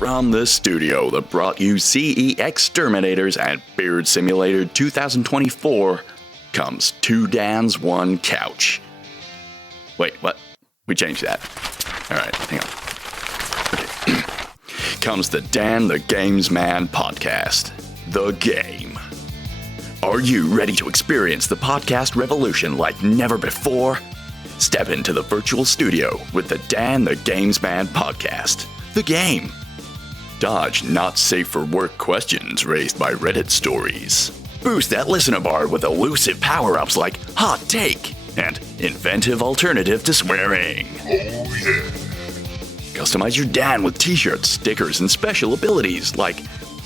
From the studio that brought you CE Exterminators and Beard Simulator 2024 comes Two Dans, One Couch. Wait, what? We changed that. Alright, hang on. Okay. Comes the Dan the Games Man podcast. The Game. Are you ready to experience the podcast revolution like never before? Step into the virtual studio with the Dan the Games Man podcast. The Game. Dodge not safe for work questions raised by Reddit stories. Boost that listener bar with elusive power-ups like hot take and inventive alternative to swearing. Oh yeah. Customize your Dan with t-shirts, stickers, and special abilities like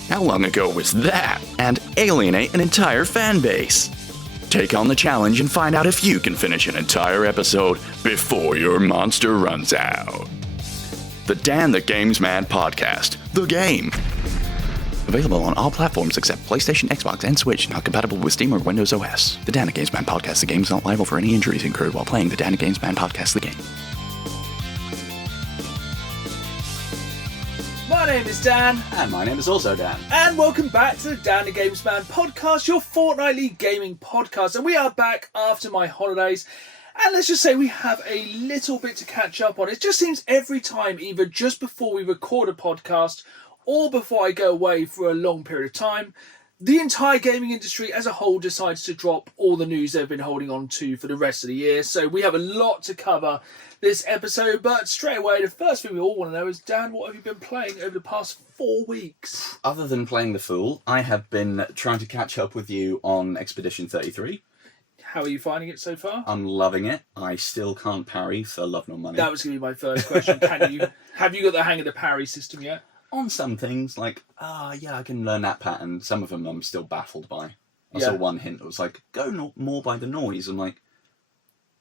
how long ago was that? And alienate an entire fan base. Take on the challenge and find out if you can finish an entire episode before your monster runs out. The Dan the Games Man podcast, The Game. Available on all platforms except PlayStation, Xbox, and Switch, not compatible with Steam or Windows OS. The Dan the Games Man podcast, The Game is not liable for any injuries incurred while playing the Dan the Games Man podcast, The Game. My name is Dan. And my name is also Dan. And welcome back to the Dan the Games Man podcast, your fortnightly gaming podcast. And we are back after my holidays. And let's just say we have a little bit to catch up on. It just seems every time, either just before we record a podcast or before I go away for a long period of time, the entire gaming industry as a whole decides to drop all the news they've been holding on to for the rest of the year. So we have a lot to cover this episode. But straight away, the first thing we all want to know is, Dan, what have you been playing over the past 4 weeks? Other than playing the Fool, I have been trying to catch up with you on Expedition 33. How are you finding it so far? I'm loving it. I still can't parry for love nor money. That was going to be my first question. Have you got the hang of the parry system yet? On some things, like, yeah, I can learn that pattern. Some of them I'm still baffled by. I saw one hint that was like, go more by the noise. I'm like,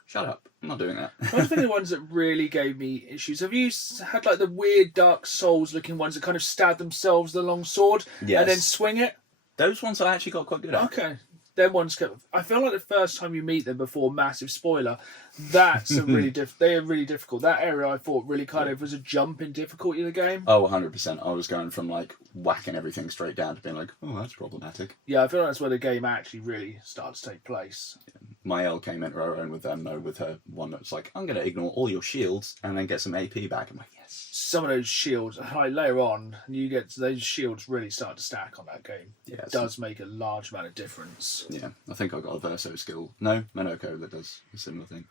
shut up. I'm not doing that. One of the ones that really gave me issues. Have you had like the weird Dark Souls looking ones that kind of stab themselves with a long sword and then swing it? Those ones I actually got quite good at. Okay. Them ones, I feel like the first time you meet them before, massive spoiler, that's a really they are really difficult. That area I thought really kind of was a jump in difficulty of the game. Oh, 100%. I was going from like whacking everything straight down to being like, oh, that's problematic. Yeah, I feel like that's where the game actually really starts to take place. My L came into her own with with her one that's like, I'm going to ignore all your shields and then get some AP back. I'm like, yes. Some of those shields, like later on, you get those shields really start to stack on that game. Yeah, it does make a large amount of difference. Yeah, I think I got a Verso skill. No, Monoko that does a similar thing.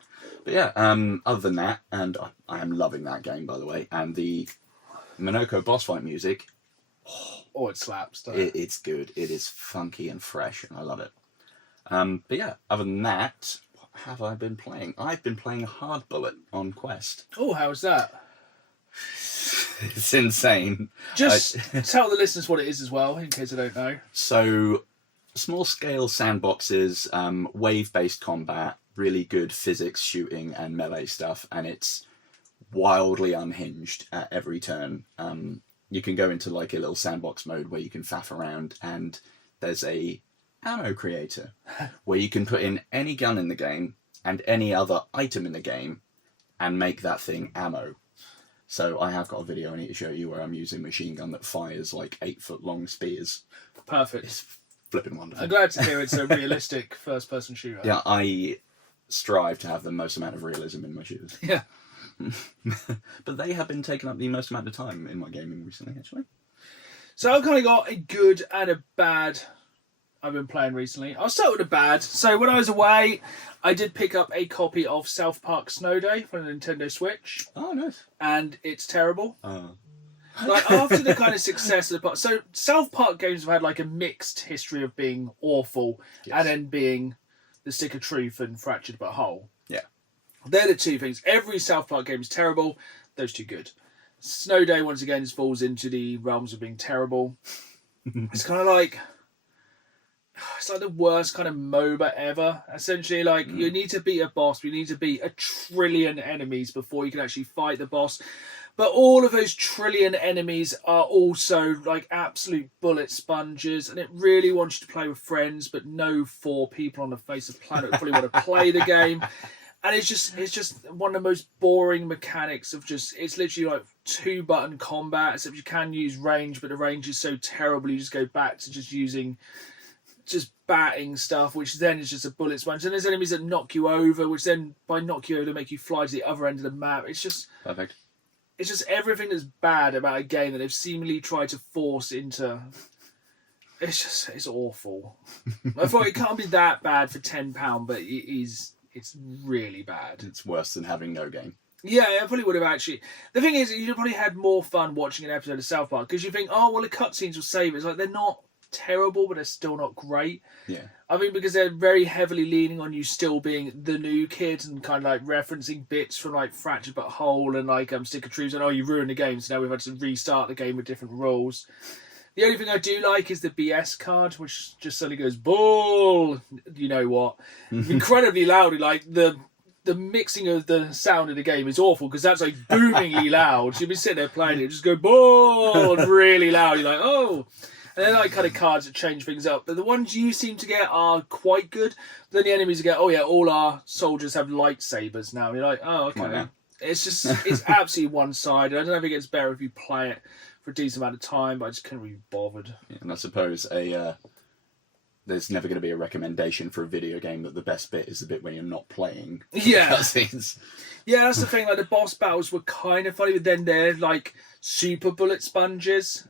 But yeah, other than that, and I am loving that game, by the way, and the Monoko boss fight music. Oh, it slaps, doesn't it? It's good. It is funky and fresh, and I love it. But yeah, other than that, what have I been playing? I've been playing Hard Bullet on Quest. Oh, how's that? It's insane. Just tell the listeners what it is as well, in case they don't know. So, small-scale sandboxes, wave-based combat, really good physics, shooting, and melee stuff, and it's wildly unhinged at every turn. You can go into like a little sandbox mode where you can faff around, and there's a ammo creator where you can put in any gun in the game and any other item in the game and make that thing ammo. So I have got a video I need to show you where I'm using a machine gun that fires like 8-foot-long spears. Perfect. It's flipping wonderful. I'm glad to hear it's a realistic first-person shooter. Yeah, I strive to have the most amount of realism in my shooters. Yeah. But they have been taking up the most amount of time in my gaming recently, actually. So I've kind of got a good and a bad I've been playing recently. I'll start with the bad. So when I was away, I did pick up a copy of South Park Snow Day for the Nintendo Switch. Oh, nice. And it's terrible. Like after the kind of success of the park. So South Park games have had like a mixed history of being awful and then being the stick of truth and fractured but whole. Yeah. They're the two things. Every South Park game is terrible. Those two good. Snow Day once again falls into the realms of being terrible. It's kind of like it's like the worst kind of MOBA ever. Essentially, like you need to beat a boss, you need to beat 1 trillion enemies before you can actually fight the boss. But all of those trillion enemies are also like absolute bullet sponges, and it really wants you to play with friends, but no 4 people on the face of the planet would probably want to play the game. And it's just one of the most boring mechanics of it's literally like 2-button combat, except you can use range, but the range is so terrible you just go back to just using batting stuff, which then is just a bullet sponge. And there's enemies that knock you over, which then by knock you over they make you fly to the other end of the map. It's just perfect. It's just everything that's bad about a game that they've seemingly tried to force into. It's awful. I thought it can't be that bad for £10, but it is. It's really bad. It's worse than having no game. Yeah, I probably would have actually. The thing is, you'd probably had more fun watching an episode of South Park because you think, oh, well, the cutscenes will save it. It's like they're not terrible, but they're still not great. Yeah. I mean, because they're very heavily leaning on you still being the new kid and kind of like referencing bits from like Fractured But Whole and like Stick of Truth and you ruined the game, so now we've had to restart the game with different rules. The only thing I do like is the BS card, which just suddenly goes, bull, you know what, incredibly loudly. Like the mixing of the sound of the game is awful because that's like boomingly loud. So you'll be sitting there playing it, just go, bull, really loud. You're like, oh. And then like kind of cards that change things up. But the ones you seem to get are quite good. But then the enemies get, oh yeah, all our soldiers have lightsabers now. And you're like, oh, okay. Yeah. It's absolutely one-sided. I don't know if it gets better if you play it for a decent amount of time, but I just couldn't really be bothered. Yeah, and I suppose there's never going to be a recommendation for a video game that the best bit is the bit when you're not playing. Yeah. Cutscenes. Yeah, that's the thing. Like the boss battles were kind of funny, but then they're like super bullet sponges.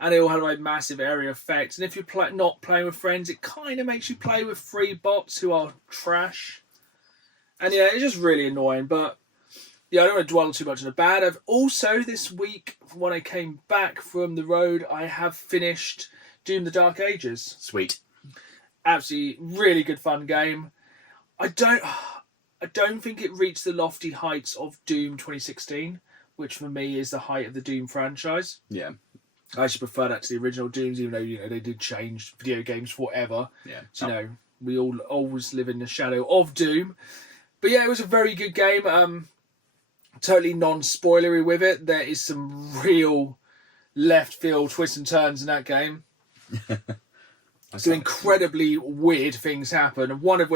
And they all have like massive area effects. And if you're not playing with friends, it kind of makes you play with free bots who are trash. And yeah, it's just really annoying. But yeah, I don't want to dwell too much on the bad. I've also this week, when I came back from the road, I have finished Doom: The Dark Ages. Sweet. Absolutely, really good fun game. I don't think it reached the lofty heights of Doom 2016, which for me is the height of the Doom franchise. Yeah. I actually prefer that to the original Dooms, even though they did change video games forever. Yeah. So, we all always live in the shadow of Doom. But yeah, it was a very good game. Totally non-spoilery with it. There is some real left field twists and turns in that game. Some incredibly weird things happen, and one of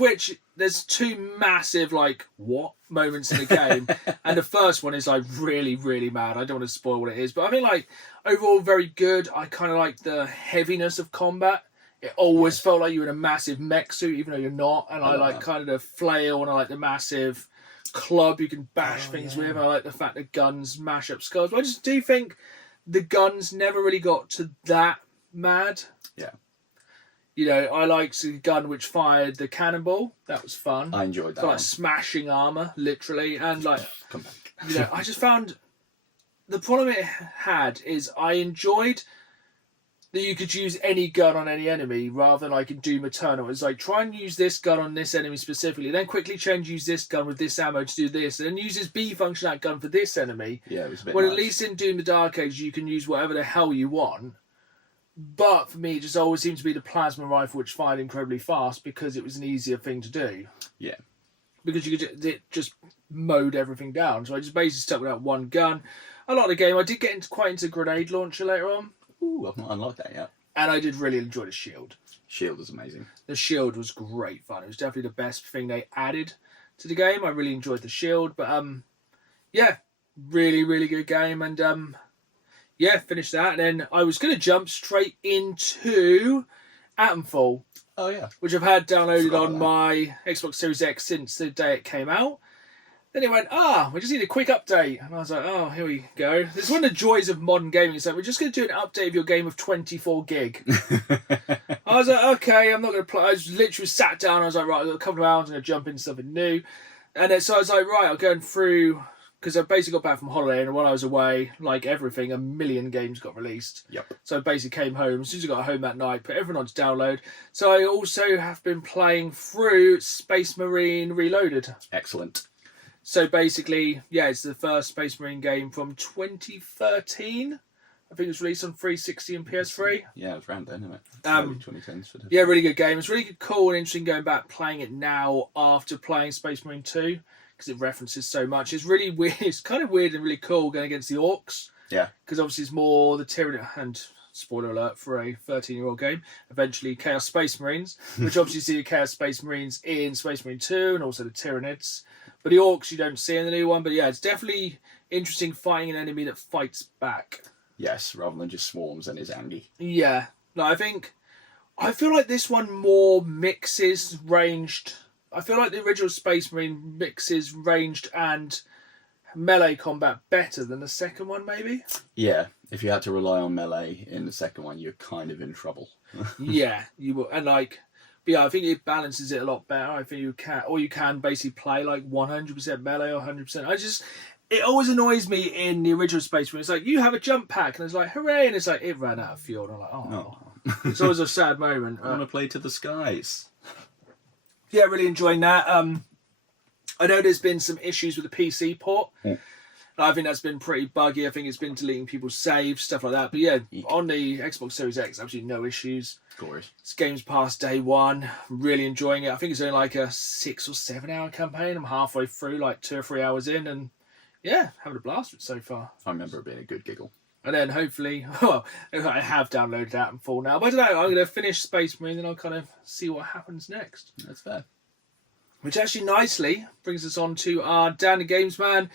which there's two massive like what moments in the game, and the first one is like really, really mad. I don't want to spoil what it is, but I think like overall very good. I kind of like the heaviness of combat. It always felt like you were in a massive mech suit, even though you're not. And I like kind of the flail, and I like the massive club you can bash things with. I like the fact that guns mash up skulls. But I just do think the guns never really got to that mad. Yeah. You know, I liked the gun which fired the cannonball. That was fun. I enjoyed that. So, like smashing armor, literally, and like, come back. You know, I just found the problem it had is I enjoyed that you could use any gun on any enemy rather than like in Doom Eternal. It's like try and use this gun on this enemy specifically, then quickly use this gun with this ammo to do this, and then use this B function that gun for this enemy. Yeah, it was a bit. Well, nice. at least in Doom: The Dark Age, you can use whatever the hell you want. But for me, it just always seemed to be the plasma rifle, which fired incredibly fast because it was an easier thing to do. Yeah. Because you could just mowed everything down. So I just basically stuck with that one gun. I like the game. I did get quite into grenade launcher later on. Ooh, I've not unlocked that yet. And I did really enjoy the shield. Shield was amazing. The shield was great fun. It was definitely the best thing they added to the game. I really enjoyed the shield. But yeah, really, really good game. And yeah, finished that. And then I was going to jump straight into Atomfall. Oh, yeah. Which I've had downloaded on my Xbox Series X since the day it came out. Then it went, we just need a quick update. And I was like, oh, here we go. This is one of the joys of modern gaming. It's like, we're just going to do an update of your game of 24 gig. I was like, okay, I'm not going to play. I just literally sat down. I was like, right, I've got a couple of hours. I'm going to jump into something new. And then, so I was like, right, I'm going through... Because I basically got back from holiday, and while I was away, like everything, a million games got released. Yep. So I basically came home. As soon as I got home that night, put everything on to download. So I also have been playing through Space Marine Reloaded. Excellent. So basically, yeah, it's the first Space Marine game from 2013. I think it was released on 360 and PS3. Yeah, it was around then, isn't it? Early 2010s. For yeah, really good game. It's really cool and interesting going back playing it now after playing Space Marine 2. Because it references so much. It's really weird. It's kind of weird and really cool going against the orcs. Yeah. Because obviously it's more the Tyranid and spoiler alert for a 13-year-old game, eventually Chaos Space Marines, which obviously you see the Chaos Space Marines in Space Marine 2 and also the Tyranids. But the Orcs you don't see in the new one. But yeah, it's definitely interesting fighting an enemy that fights back. Yes, rather than just swarms and is angry. Yeah. No, I feel like this one more mixes ranged. I feel like the original Space Marine mixes ranged and melee combat better than the second one, maybe? Yeah, if you had to rely on melee in the second one, you're kind of in trouble. Yeah, you will. And but yeah, I think it balances it a lot better. I think you can basically play like 100% melee or 100%. It always annoys me in the original Space Marine. It's like, you have a jump pack, and it's like, hooray, and it's like, it ran out of fuel, and I'm like, oh. No. It's always a sad moment. I want to play to the skies. Yeah, really enjoying that. I know there's been some issues with the PC port. Yeah. I think that's been pretty buggy. I think it's been deleting people's saves, stuff like that. But yeah, on the Xbox Series X, absolutely no issues. Glorious. This game's past day one. Really enjoying it. I think it's only like a 6 or 7 hour campaign. I'm halfway through, like 2 or 3 hours in, and yeah, having a blast with it so far. I remember it being a good giggle. And then hopefully, well, I have downloaded that in full now. But I don't know, I'm going to finish Space Marine, and I'll kind of see what happens next. That's fair. Which actually nicely brings us on to our Dan the Games Man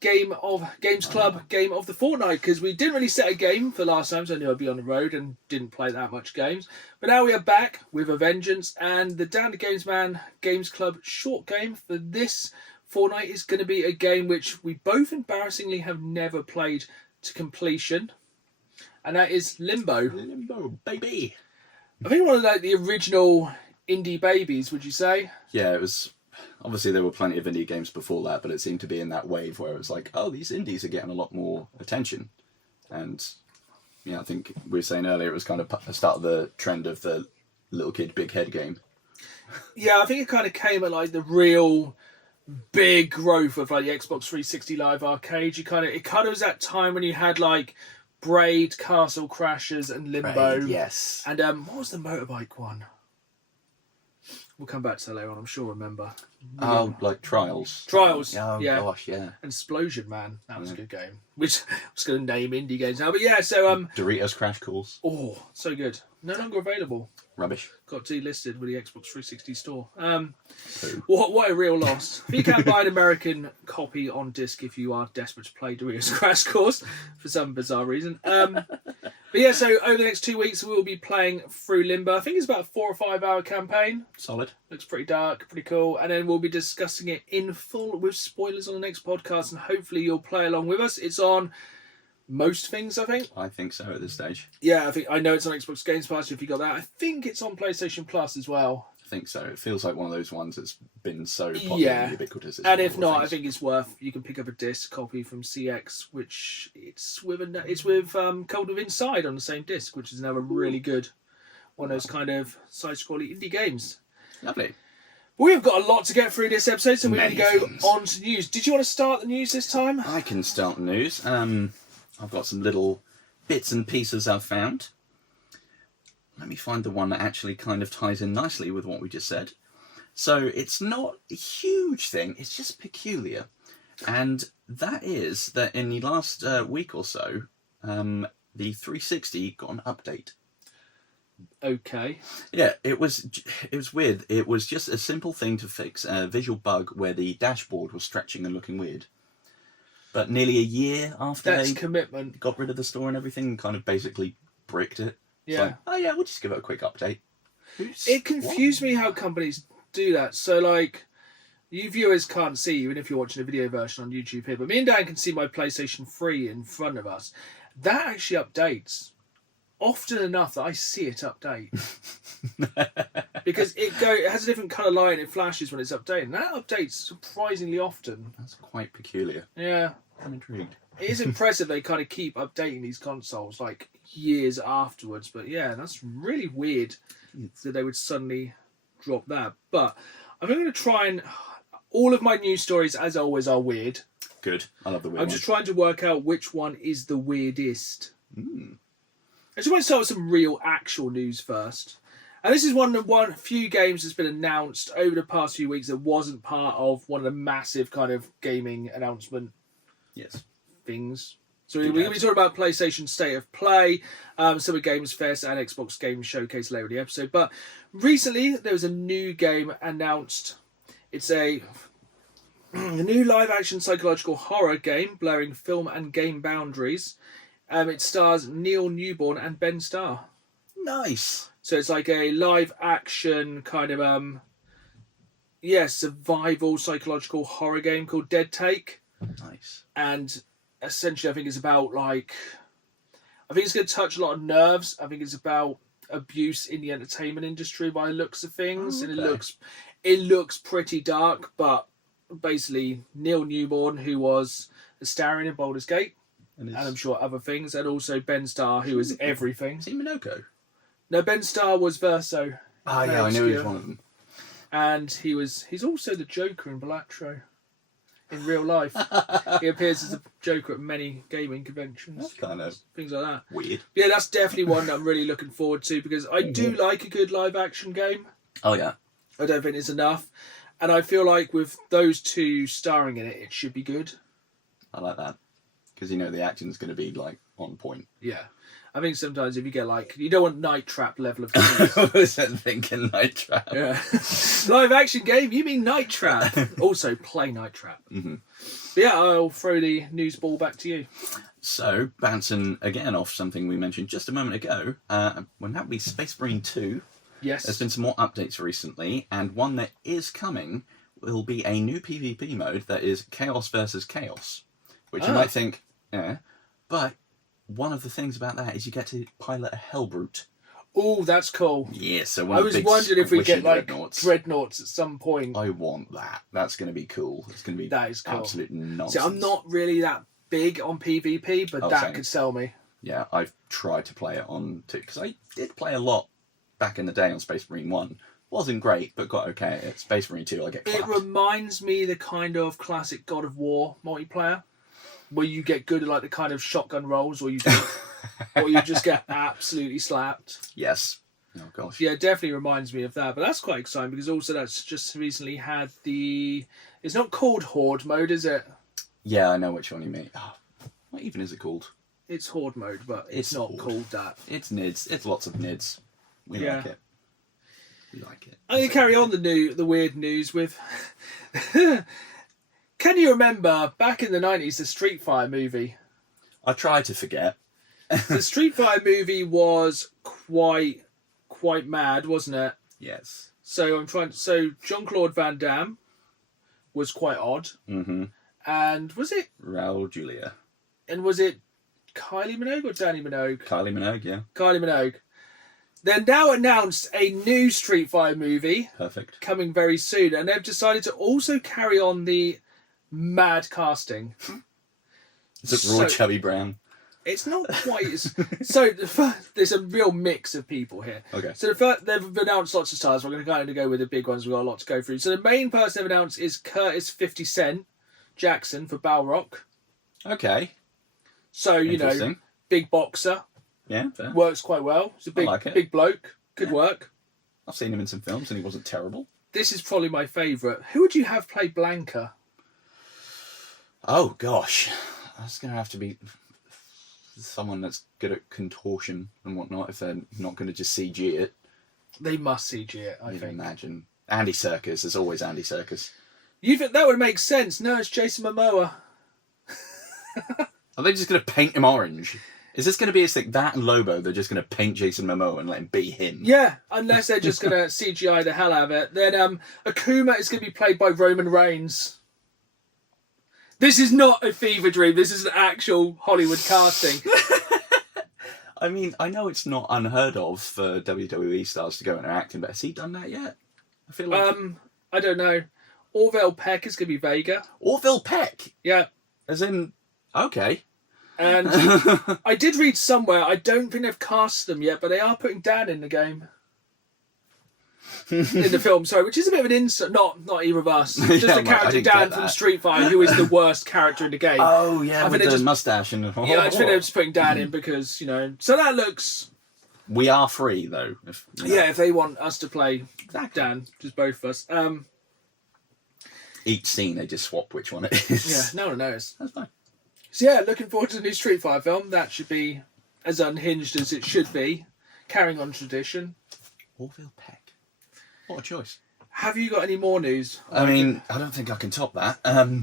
Games Club game of the fortnight, because we didn't really set a game for last time, so I knew I'd be on the road and didn't play that much games. But now we are back with a vengeance, and the Dan the Games Man Games Club short game for this fortnight is going to be a game which we both embarrassingly have never played to completion, and that is Limbo. Limbo, baby. I think one of the original indie babies, would you say? Yeah, it was. Obviously, there were plenty of indie games before that, but it seemed to be in that wave where it was like, oh, these indies are getting a lot more attention. And yeah, I think we were saying earlier it was kind of the start of the trend of the little kid, big head game. Yeah, I think it kind of came at like the real big growth of like the Xbox 360 Live Arcade. It kind of was that time when you had like Braid, Castle Crashers, and Limbo. Braid, yes. And what was the motorbike one? We'll come back to that later on, I'm sure. Remember? Oh, like Trials. Trials. Oh yeah. Gosh, yeah. And Explosion Man, that was a good game. Which I was going to name indie games now, but yeah. So Doritos Crash Course. Oh, so good. No longer available. Rubbish. Got delisted with the Xbox 360 store. What a real loss. You can buy an American copy on disc if you are desperate to play Doritos Crash Course for some bizarre reason. But yeah, so over the next 2 weeks we will be playing through Limbo. I think it's about a 4 or 5 hour campaign. Solid. Looks pretty dark, pretty cool. And then we'll be discussing it in full with spoilers on the next podcast, and hopefully you'll play along with us. It's on most things, I think. I think so at this stage. Yeah, I know it's on Xbox Games Pass if you got that. I think it's on PlayStation Plus as well. I think so. It feels like one of those ones that's been so popular and ubiquitous. And if not, I think it's worth. You can pick up a disc copy from CX, which it's with Cold of Inside on the same disc, which is another really good one of those kind of side-scrolling indie games. Lovely. We've got a lot to get through this episode, so we're going to go things. on to news. Did you want to start the news this time? I can start the news. I've got some little bits and pieces I've found. Let me find the one that actually kind of ties in nicely with what we just said. So it's not a huge thing, it's just peculiar. And that is that in the last week or so, the 360 got an update. Okay. Yeah, it was weird. It was just a simple thing to fix a visual bug where the dashboard was stretching and looking weird. But nearly a year after That's they commitment. got rid of the store and everything, and kind of basically bricked it. Yeah. Like, oh yeah, we'll just give it a quick update. It confused me how companies do that. So, like, you viewers can't see, even if you're watching a video version on YouTube here, but me and Dan can see my PlayStation 3 in front of us. That actually updates often enough that I see it update. Because it has a different colour light and it flashes when it's updating. That updates surprisingly often. That's quite peculiar. Yeah. I'm intrigued. It is impressive they kind of keep updating these consoles like years afterwards, but yeah, that's really weird that they would suddenly drop that. But I'm going to try and... All of my news stories, as always, are weird. Good. I love the weird I'm just trying to work out which one is the weirdest. I just want to start with some real, actual news first. And this is one few games that's been announced over the past few weeks that wasn't part of one of the massive kind of gaming announcement Yes. things. So we're going to be talking about PlayStation State of Play, Summer Games Fest and Xbox Games Showcase later in the episode. But recently there was a new game announced. It's a new live-action psychological horror game blurring film and game boundaries. It stars Neil Newborn and Ben Starr. Nice. So it's like a live-action kind of survival psychological horror game called Dead Take. Nice. And essentially, I think it's about I think it's going to touch a lot of nerves. I think it's about abuse in the entertainment industry by the looks of things, and it looks pretty dark. But basically, Neil Newborn, who was the Starion in Baldur's Gate, and I'm sure other things, and also Ben Starr, who is everything. Is he Minoko? No, Ben Starr was Verso. Yeah, I knew he was one of them. And he's also the Joker in Balatro. In real life, he appears as a Joker at many gaming conventions. That's kind of things like that. Weird. Yeah, that's definitely one that I'm really looking forward to because I do like a good live action game. Oh yeah. I don't think it's enough, and I feel like with those two starring in it, it should be good. I like that because the action's going to be on point. Yeah. I think sometimes if you get you don't want Night Trap level of I was thinking Night Trap. Yeah. Live action game, you mean Night Trap. Also play Night Trap. Mm-hmm. But yeah, I'll throw the news ball back to you. So, bouncing again off something we mentioned just a moment ago, when that would be Space Marine 2. Yes. There's been some more updates recently, and one that is coming will be a new PvP mode that is Chaos versus Chaos. Which you might think, but one of the things about that is you get to pilot a Hellbrute. Oh, that's cool. Yeah, so I was wondering if we get dreadnoughts at some point. I want that. That's going to be cool. It's going to be that is cool. Absolute nonsense. See, I'm not really that big on PvP, but that could sell me. Yeah, I've tried to play it on too, because I did play a lot back in the day on Space Marine 1. Wasn't great, but got okay. At Space Marine 2, I get clapped. It reminds me the kind of classic God of War multiplayer, where you get good at the kind of shotgun rolls, or you just get absolutely slapped. Yes. Oh gosh. Yeah, it definitely reminds me of that. But that's quite exciting because also that's just recently had it's not called Horde mode, is it? Yeah, I know which one you mean. Oh, what even is it called? It's Horde mode, but it's not Horde. called that. It's NIDS. It's lots of NIDS. We like it. We like it. I'm going to carry on the weird news with... Can you remember, back in the 90s, the Street Fighter movie? I try to forget. The Street Fighter movie was quite mad, wasn't it? Yes. So Jean-Claude Van Damme was quite odd. Mm-hmm. And was it... Raul Julia. And was it Kylie Minogue or Danny Minogue? Kylie Minogue, yeah. Kylie Minogue. They're now announced a new Street Fighter movie. Perfect. Coming very soon. And they've decided to also carry on the mad casting. Is it Roy Chubby Brown? It's not quite as... So there's a real mix of people here. Okay. So they've announced lots of stars. We're going to kind of go with the big ones. We've got a lot to go through. So the main person they've announced is Curtis 50 Cent Jackson for Balrog. Okay. So, big boxer. Yeah, fair. Works quite well. He's a big bloke. Could work. I've seen him in some films and he wasn't terrible. This is probably my favourite. Who would you have play Blanca? Oh, gosh. That's going to have to be someone that's good at contortion and whatnot if they're not going to just CG it. They must CG it, I think. Imagine. Andy Serkis. There's always Andy Serkis. You think that would make sense? No, it's Jason Momoa. Are they just going to paint him orange? Is this going to be a thing? That and Lobo, they're just going to paint Jason Momoa and let him be him? Yeah, unless they're just going to CGI the hell out of it. Then Akuma is going to be played by Roman Reigns. This is not a fever dream. This is an actual Hollywood casting. I mean, I know it's not unheard of for WWE stars to go into acting, but has he done that yet? I feel like... I don't know. Orville Peck is going to be Vega. Orville Peck? Yeah. As in... Okay. And I did read somewhere, I don't think they've cast them yet, but they are putting Dan in the game. In the film, sorry, which is a bit of an insult. Not either of us. Just Yeah, a character Dan from Street Fighter, who is the worst character in the game. Oh, yeah, with the mustache and... Yeah, I just think they're just putting Dan in because, So that looks... We are free, though. If they want us to play Dan, just both of us. Each scene, they just swap which one it is. Yeah, no one knows. That's fine. So yeah, looking forward to the new Street Fighter film. That should be as unhinged as it should be, carrying on tradition. Orville Peck. What a choice. Have you got any more news? I mean, I don't think I can top that. Do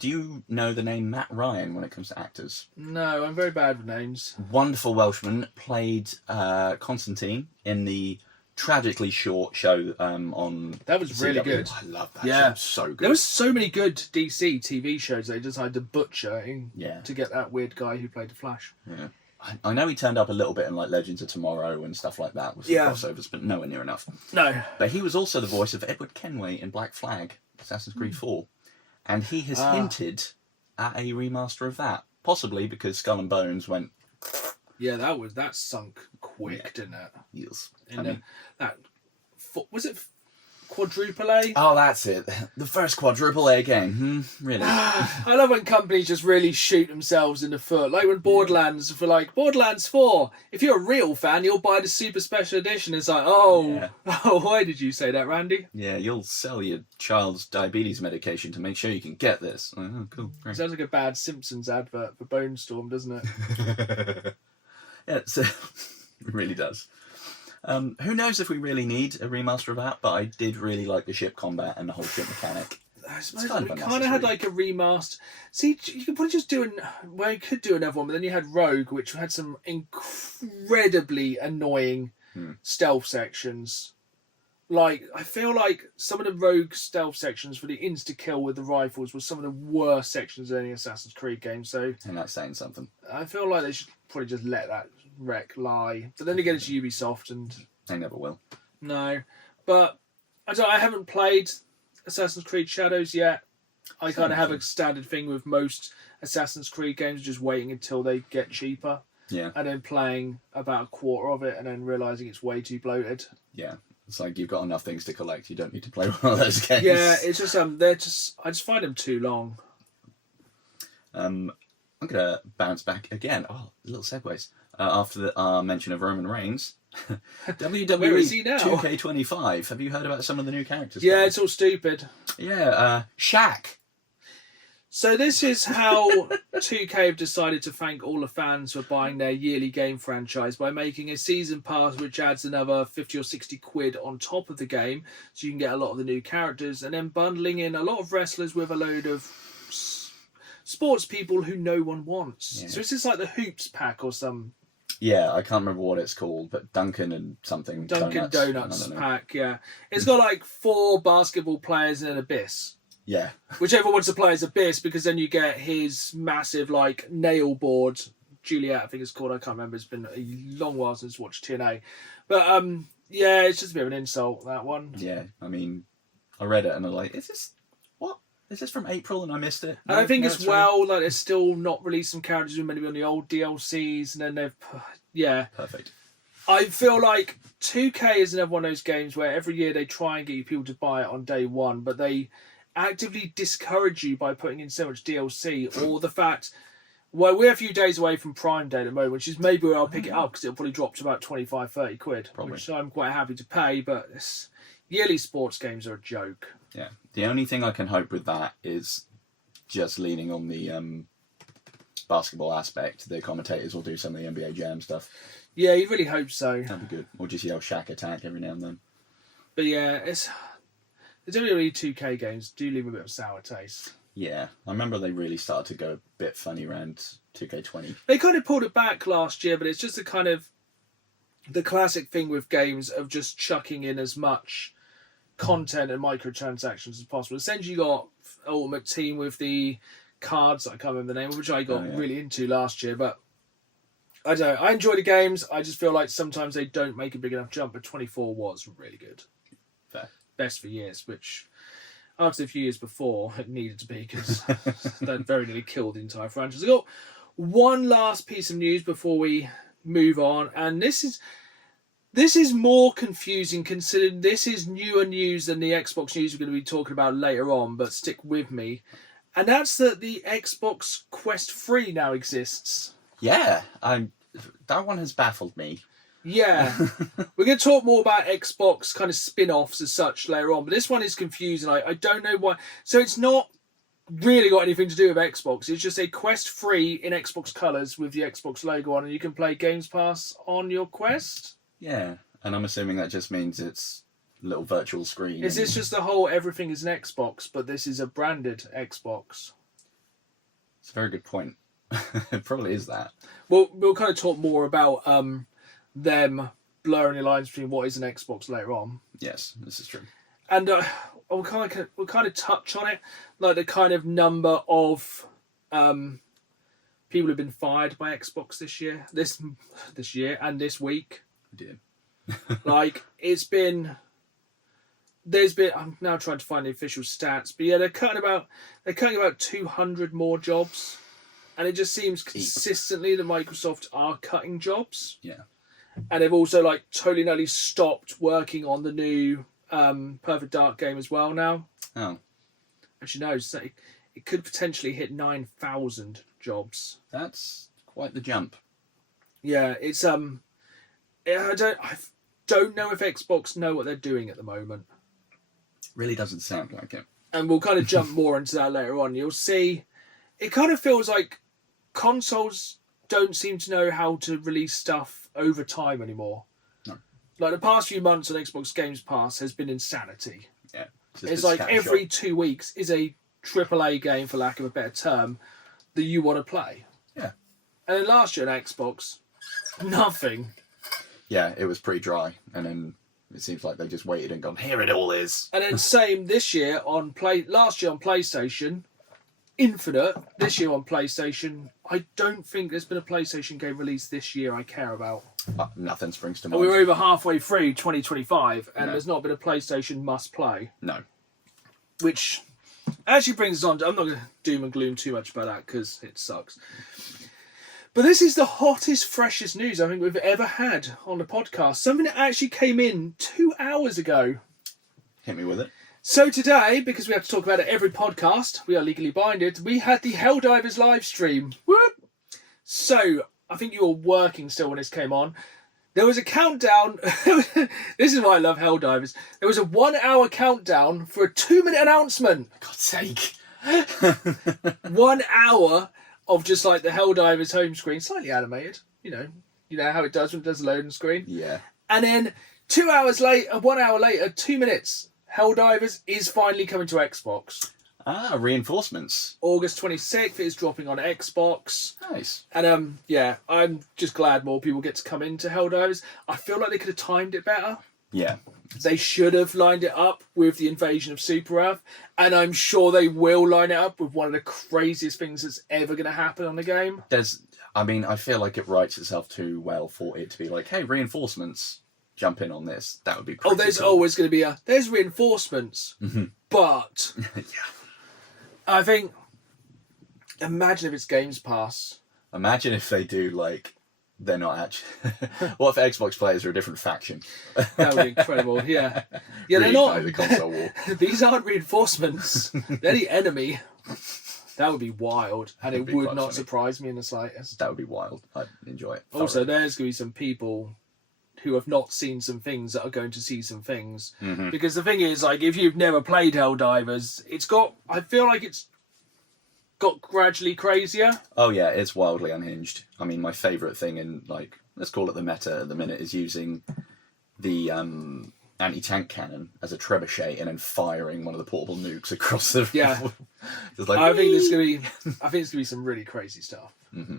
you know the name Matt Ryan when it comes to actors? No, I'm very bad with names. Wonderful Welshman, played Constantine in the tragically short show on... That was really CW. good. I love that Yeah. show. So good. There was so many good DC TV shows they decided to butcher to get that weird guy who played the Flash. Yeah. I know he turned up a little bit in like Legends of Tomorrow and stuff like that with some crossovers, but nowhere near enough. No. But he was also the voice of Edward Kenway in Black Flag, Assassin's Creed 4. And he has hinted at a remaster of that. Possibly because Skull and Bones went... Yeah, that sunk quick, didn't it? Yes. Was it quadruple A? Oh, that's it. The first quadruple A game. Really? I love when companies just really shoot themselves in the foot. Like when Borderlands, for like, Borderlands 4, if you're a real fan, you'll buy the super special edition. It's like, why did you say that, Randy? Yeah, you'll sell your child's diabetes medication to make sure you can get this. Oh, cool. Great. Sounds like a bad Simpsons advert for Bone Storm, doesn't it? Yeah, it really does. Who knows if we really need a remaster of that, but I did really like the ship combat and the whole ship mechanic. I suppose we kind of had like a remaster. See, you could probably just do you could do another one, but then you had Rogue, which had some incredibly annoying stealth sections. Like, I feel like some of the Rogue stealth sections for the insta-kill with the rifles was some of the worst sections of any Assassin's Creed game, so... And that's saying something. I feel like they should probably just let that wreck lie. But then again, it's Ubisoft, and... They never will. No. But, I haven't played Assassin's Creed Shadows yet. I kind of have a standard thing with most Assassin's Creed games, just waiting until they get cheaper. Yeah. And then playing about a quarter of it, and then realising it's way too bloated. Yeah. It's like you've got enough things to collect. You don't need to play one of those games. Yeah, it's just I just find them too long. I'm gonna bounce back again. Oh, little segues. After our mention of Roman Reigns, WWE Where is he now? 2K25. Have you heard about some of the new characters? Yeah, it's all stupid. Yeah, Shaq. So this is how 2K have decided to thank all the fans for buying their yearly game franchise by making a season pass which adds another 50 or 60 quid on top of the game, so you can get a lot of the new characters, and then bundling in a lot of wrestlers with a load of sports people who no one wants. Yeah. So it's just like the Hoops pack or some... Yeah, I can't remember what it's called, but Dunkin' and something. Dunkin' Donuts pack, yeah. It's got like 4 basketball players and an Abyss. Yeah. Whichever wants to play as Abyss, because then you get his massive, like, nail board. Juliet, I think it's called. I can't remember. It's been a long while since I watched TNA. But, yeah, it's just a bit of an insult, that one. Yeah, I mean, I read it and I'm like, is this from April and I missed it? And I think as well, like, they're still not released some characters who are meant to be on the old DLCs, and then they've... Yeah. Perfect. I feel like 2K is another one of those games where every year they try and get you people to buy it on day one, but they actively discourage you by putting in so much DLC, or the fact, well, we're a few days away from Prime Day at the moment, which is maybe where I'll pick it up, because it'll probably drop to about 25, 30 quid, probably. Which I'm quite happy to pay, but yearly sports games are a joke. Yeah. The only thing I can hope with that is just leaning on the basketball aspect. The commentators will do some of the NBA Jam stuff. Yeah, you really hope so. That'd be good. Or just yell Shaq attack every now and then. But yeah, the WWE 2K games do leave a bit of sour taste. Yeah, I remember they really started to go a bit funny around 2K20. They kind of pulled it back last year, but it's just a kind of the classic thing with games of just chucking in as much content and microtransactions as possible. Essentially, you got Ultimate Team with the cards, I can't remember the name, which I got really into last year, but I don't know. I enjoy the games. I just feel like sometimes they don't make a big enough jump, but 24 was really good. Fair. Best for years, which after a few years before it needed to be, because that very nearly killed the entire franchise. I got one last piece of news before we move on, and this is more confusing considering this is newer news than the Xbox news we're going to be talking about later on, but stick with me. And that's that the Xbox Quest 3 now exists. Yeah, that one has baffled me. Yeah. We're going to talk more about Xbox kind of spin-offs as such later on, but this one is confusing. I don't know why. So it's not really got anything to do with Xbox. It's just a Quest free in Xbox colours with the Xbox logo on, and you can play Games Pass on your Quest. Yeah, and I'm assuming that just means it's a little virtual screen. Is this just the whole everything is an Xbox, but this is a branded Xbox? It's a very good point. It probably is that. Well, we'll kind of talk more about them blurring the lines between what is an Xbox later on. Yes, this is true. And we'll kind of touch on it, like the kind of number of people who've been fired by Xbox this year and this week. I did. Like there's been. I'm now trying to find the official stats, but yeah, they're cutting about 200 more jobs, and it just seems consistently that Microsoft are cutting jobs. Yeah, and they've also like totally nearly stopped working on the new Perfect Dark game as well now. Oh, actually no, so it could potentially hit 9,000 jobs. That's quite the jump. Yeah, it's I don't know if Xbox know what they're doing at the moment. Really doesn't sound like it. And we'll kind of jump more into that later on. You'll see, it kind of feels like consoles don't seem to know how to release stuff over time anymore. No. Like the past few months on Xbox Games Pass has been insanity. Yeah. It's like every 2 weeks is a AAA game, for lack of a better term, that you want to play. Yeah. And then last year on Xbox, nothing. Yeah, it was pretty dry. And then it seems like they just waited and gone, here it all is. And then same this year last year on PlayStation, Infinite. This year on PlayStation, I don't think there's been a PlayStation game released this year I care about. Nothing springs to And mind. we're over halfway through 2025, and No. there's not been a PlayStation must play. No. Which actually brings us on to, I'm not going to doom and gloom too much about that because it sucks. But this is the hottest, freshest news I think we've ever had on the podcast. Something that actually came in 2 hours ago. Hit me with it. So today, because we have to talk about it every podcast, we are legally binded, we had the Helldivers live stream. Whoop! So, I think you were working still when this came on. There was a countdown. This is why I love Helldivers. There was a 1 hour countdown for a 2-minute announcement. For God's sake. 1 hour of just like the Helldivers home screen, slightly animated. You know how it does when it does the loading screen. Yeah. And then 2 hours later, 1 hour later, 2 minutes, Helldivers is finally coming to Xbox. Reinforcements. August 26th, it is dropping on Xbox. Nice. And yeah, I'm just glad more people get to come into Helldivers. I feel like they could have timed it better. Yeah. They should have lined it up with the invasion of Super Rav, and I'm sure they will line it up with one of the craziest things that's ever going to happen on the game. I feel like it writes itself too well for it to be like, hey, reinforcements, jump in on this. That would be pretty There's cool. always going to be there's reinforcements, but Yeah. I think, imagine if it's Games Pass. Imagine if they do, like, they're not actually... What if Xbox players are a different faction? That would be incredible, yeah. Yeah, Really they're not... the console war. These aren't reinforcements. They're the enemy. That would be wild, and That'd it be would quite not funny. surprise me in the slightest. That would be wild. I'd enjoy it. Also, thoroughly. there's going to be some people who have not seen some things that are going to see some things. Mm-hmm. Because the thing is, like, if you've never played Helldivers, I feel like it's got gradually crazier. Oh, yeah, it's wildly unhinged. I mean, my favourite thing in, like, let's call it the meta at the minute is using the anti-tank cannon as a trebuchet and then firing one of the portable nukes across the... Yeah. It's like, I think there's going to be some really crazy stuff. Mm-hmm.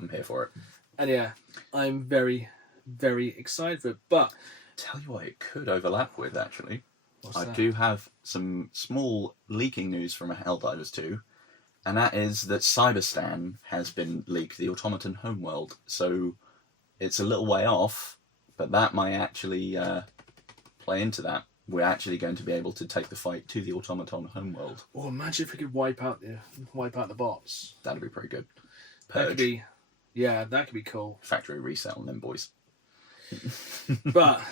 I'm here for it. And yeah, I'm very, very excited for it. But Tell you what it could overlap with, actually. what's that? do have some small leaking news from Helldivers 2, and that is that Cyberstan has been leaked, the Automaton homeworld. So it's a little way off, but that might actually play into that. We're actually going to be able to take the fight to the Automaton homeworld. Oh, imagine if we could wipe out the bots. That'd be pretty good. That could Purge, that could be cool. factory resale on them boys. But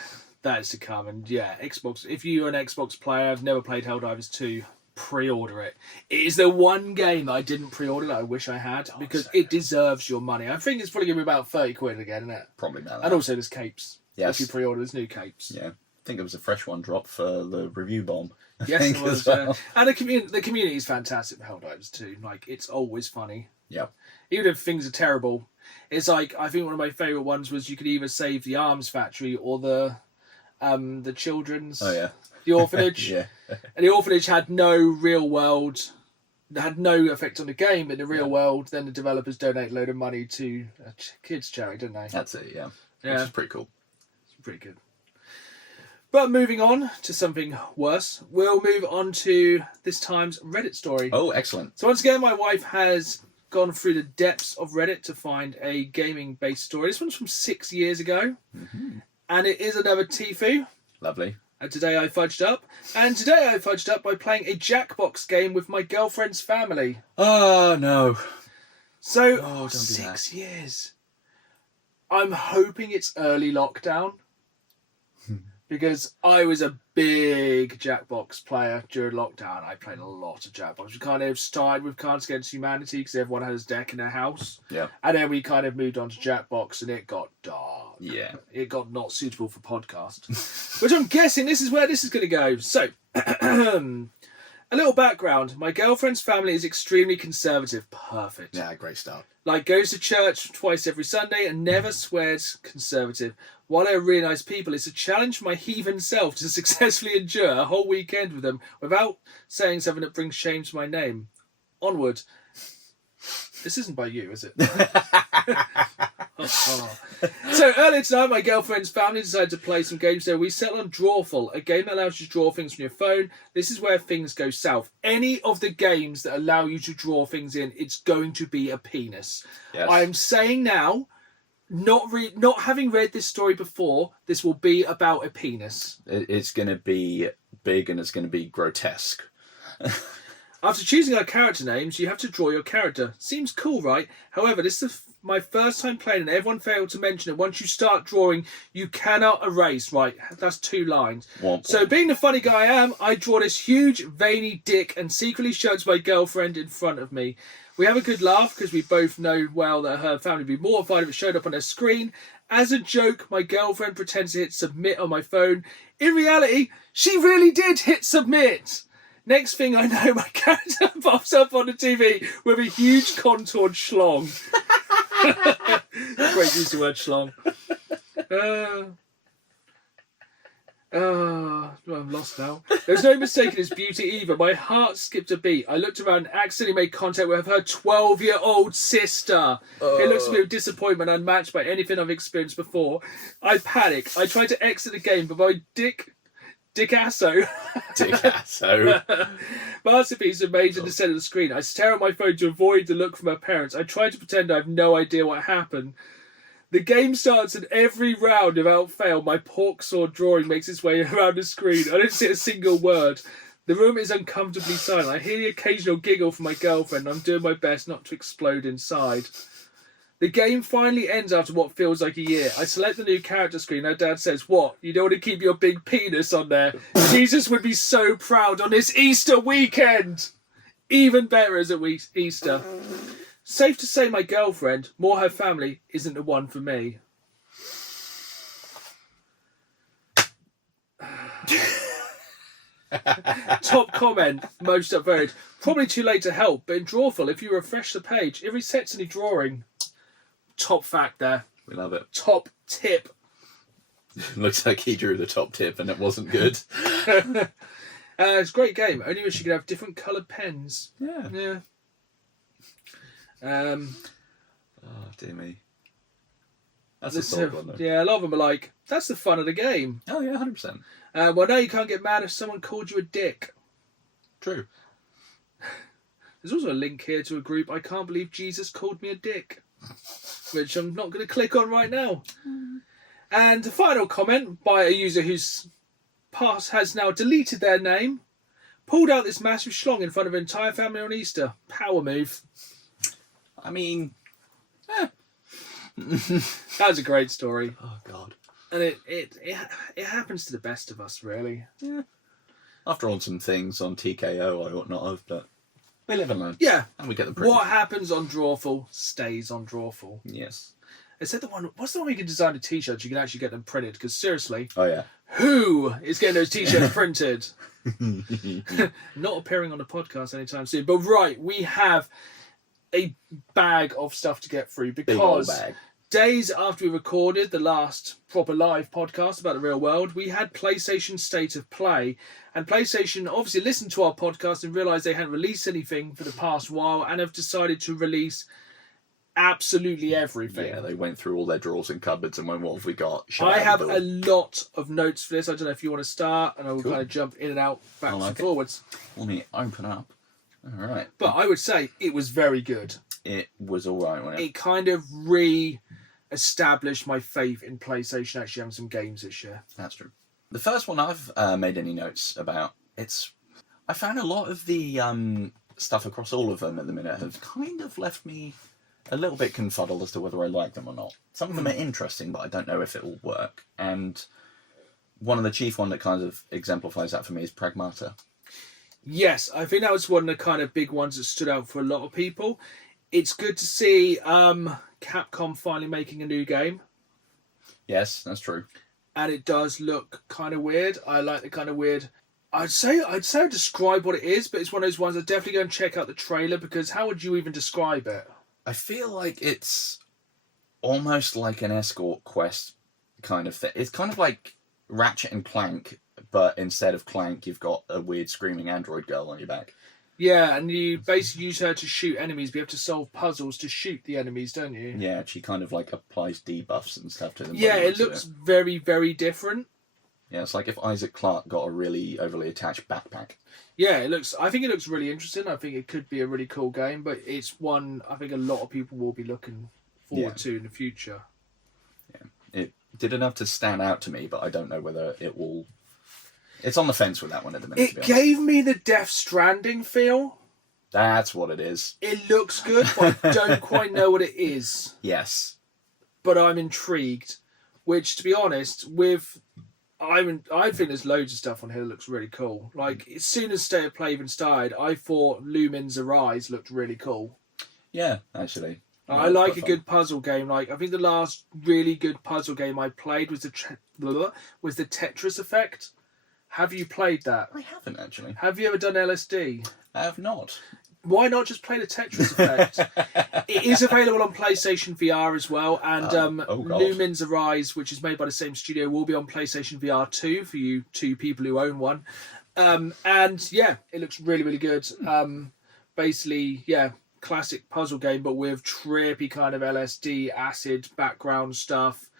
that is to come, and yeah, Xbox. If you're an Xbox player, I've never played Helldivers 2, pre-order it. It is the one game that I didn't pre-order that I wish I had, because it deserves your money. I think it's probably going to be about 30 quid again, isn't it? Probably about that. And also there's capes. Yes. If you pre-order, there's new capes. Yeah. I think it was a fresh one drop for the review bomb. Yes, think, it was. as well. And the community is fantastic for Helldivers too. Like, it's always funny. Yeah. Even if things are terrible. It's like, I think one of my favourite ones was you could either save the arms factory or the children's... Oh, yeah. The orphanage. Yeah. And the orphanage had no real world... had no effect on the game, but in the real world, then the developers donate a load of money to a kids' charity, don't they? That's it, yeah. Yeah. Which is pretty cool. It's pretty good. But moving on to something worse, we'll move on to this time's Reddit story. Oh, excellent. So once again, my wife has gone through the depths of Reddit to find a gaming-based story. This one's from 6 years ago, and it is another Tfue. Lovely. And today I fudged up. And today I fudged up by playing a Jackbox game with my girlfriend's family. Oh, no. So, don't do 6 years. I'm hoping it's early lockdown. Because I was a big Jackbox player during lockdown. I played a lot of Jackbox. We kind of started with Cards Against Humanity because everyone had his deck in their house. Yeah. And then we kind of moved on to Jackbox and it got dark. Yeah. It got not suitable for podcast. Which I'm guessing this is where this is going to go. So, a little background. My girlfriend's family is extremely conservative. Perfect. Yeah, great start. Like, goes to church twice every Sunday and never swears conservative. While they're really nice people, it's a challenge for my heathen self to successfully endure a whole weekend with them without saying something that brings shame to my name. Onward. This isn't by you, is it? So earlier tonight, my girlfriend's family decided to play some games there. We settled on Drawful, a game that allows you to draw things from your phone. This is where things go south. Any of the games that allow you to draw things in, it's going to be a penis. Yes. I'm saying now, not having read this story before, this will be about a penis. It's going to be big and it's going to be grotesque. After choosing our character names, you have to draw your character. Seems cool, right? However, this is my first time playing and everyone failed to mention that once you start drawing, you cannot erase. Right, that's 2 lines. Womp So womp. being the funny guy I am, I draw this huge, veiny dick and secretly show it to my girlfriend in front of me. We have a good laugh because we both know well that her family would be mortified if it showed up on their screen. As a joke, my girlfriend pretends to hit submit on my phone. In reality, she really did hit submit. Next thing I know, my character pops up on the TV with a huge contoured schlong. Great use of the word schlong. I'm lost now. There's no mistaking his beauty either. My heart skipped a beat. I looked around and accidentally made contact with her 12-year-old sister. It looks at me with disappointment unmatched by anything I've experienced before. I panic. I try to exit the game, but my Dickasso. Masterpiece of made in the centre of the screen. I stare at my phone to avoid the look from her parents. I try to pretend I have no idea what happened. The game starts and every round, without fail, my pork sword drawing makes its way around the screen. I don't see a single word. The room is uncomfortably silent. I hear the occasional giggle from my girlfriend. I'm doing my best not to explode inside. The game finally ends after what feels like a year. I select the new character screen. Her dad says, "What? You don't want to keep your big penis on there? Jesus would be so proud on this Easter weekend." Even better as a Easter. Safe to say my girlfriend, more her family, isn't the one for me. Top comment, most upvoted. Probably too late to help, but in Drawful, if you refresh the page, it resets any drawing. Top fact there. We love it. Top tip. Looks like he drew the top tip and it wasn't good. It's a great game. Only wish you could have different coloured pens. Yeah. Yeah. Oh, dear me. That's a solid one, though. Yeah, a lot of them are like, that's the fun of the game. Oh, yeah, 100%. Well, no, you can't get mad if someone called you a dick. True. There's also a link here to a group, I can't believe Jesus called me a dick, which I'm not going to click on right now. And a final comment by a user whose past has now deleted their name. Pulled out this massive schlong in front of an entire family on Easter. Power move. I mean, That was a great story. oh, God. And it happens to the best of us, really. Yeah. I've drawn some things on TKO I ought not have, but we live and learn. Yeah. And we get them pretty. What happens on Drawful stays on Drawful. Yes. Is that the one? What's the one you can design a T-shirt? You can actually get them printed. Because seriously, Oh yeah. who is getting those T-shirts printed? Not appearing on the podcast anytime soon. But right, we have a bag of stuff to get through Big old because bag. days after we recorded the last proper live podcast about the real world, we had PlayStation State of Play, and PlayStation obviously listened to our podcast and realised they hadn't released anything for the past while and have decided to release absolutely everything. Yeah, they went through all their drawers and cupboards and went, what have we got? I have a lot of notes for this. I don't know if you want to start, and I will Cool. kind of jump in and out, backwards and forwards. Let me open up. All right. But I would say it was very good. It was all right, wasn't it? It kind of re-established my faith in PlayStation actually having some games this year. That's true. The first one I've made any notes about, I found a lot of the stuff across all of them at the minute have kind of left me a little bit confuddled as to whether I like them or not. Some of them are interesting, but I don't know if it will work. And one of the chief one that kind of exemplifies that for me is Pragmata. Yes, I think that was one of the kind of big ones that stood out for a lot of people. It's good to see Capcom finally making a new game. Yes, that's true. And it does look kind of weird. I like the kind of weird. I'd say I'd describe what it is, but it's one of those ones I'd definitely go and check out the trailer, because how would you even describe it? I feel like it's almost like an escort quest kind of thing. It's kind of like Ratchet and Clank, but instead of Clank, you've got a weird screaming android girl on your back. Yeah, and you basically use her to shoot enemies, but you have to solve puzzles to shoot the enemies, don't you? Yeah, she kind of like applies debuffs and stuff to them. Yeah, it looks very, very different. Yeah, it's like if Isaac Clarke got a really overly attached backpack. Yeah, I think it looks really interesting. I think it could be a really cool game, but it's one I think a lot of people will be looking forward to in the future. Yeah, it did enough to stand out to me, but I don't know whether it will. It's on the fence with that one at the minute. It gave me the Death Stranding feel. That's what it is. It looks good, but I don't quite know what it is. Yes. But I'm intrigued. Which, to be honest, I think there's loads of stuff on here that looks really cool. Like, as soon as State of Play even started, I thought Lumines Arise looked really cool. Yeah, actually. I like a good puzzle game. Like, I think the last really good puzzle game I played was the Tetris Effect. Have you played that? I haven't, actually. Have you ever done LSD? I have not. Why not just play the Tetris Effect? It is available on PlayStation VR as well, and Lumines Arise, which is made by the same studio, will be on PlayStation VR 2 for you two people who own one. And yeah, it looks really, really good. Basically, yeah, classic puzzle game, but with trippy kind of LSD, acid background stuff.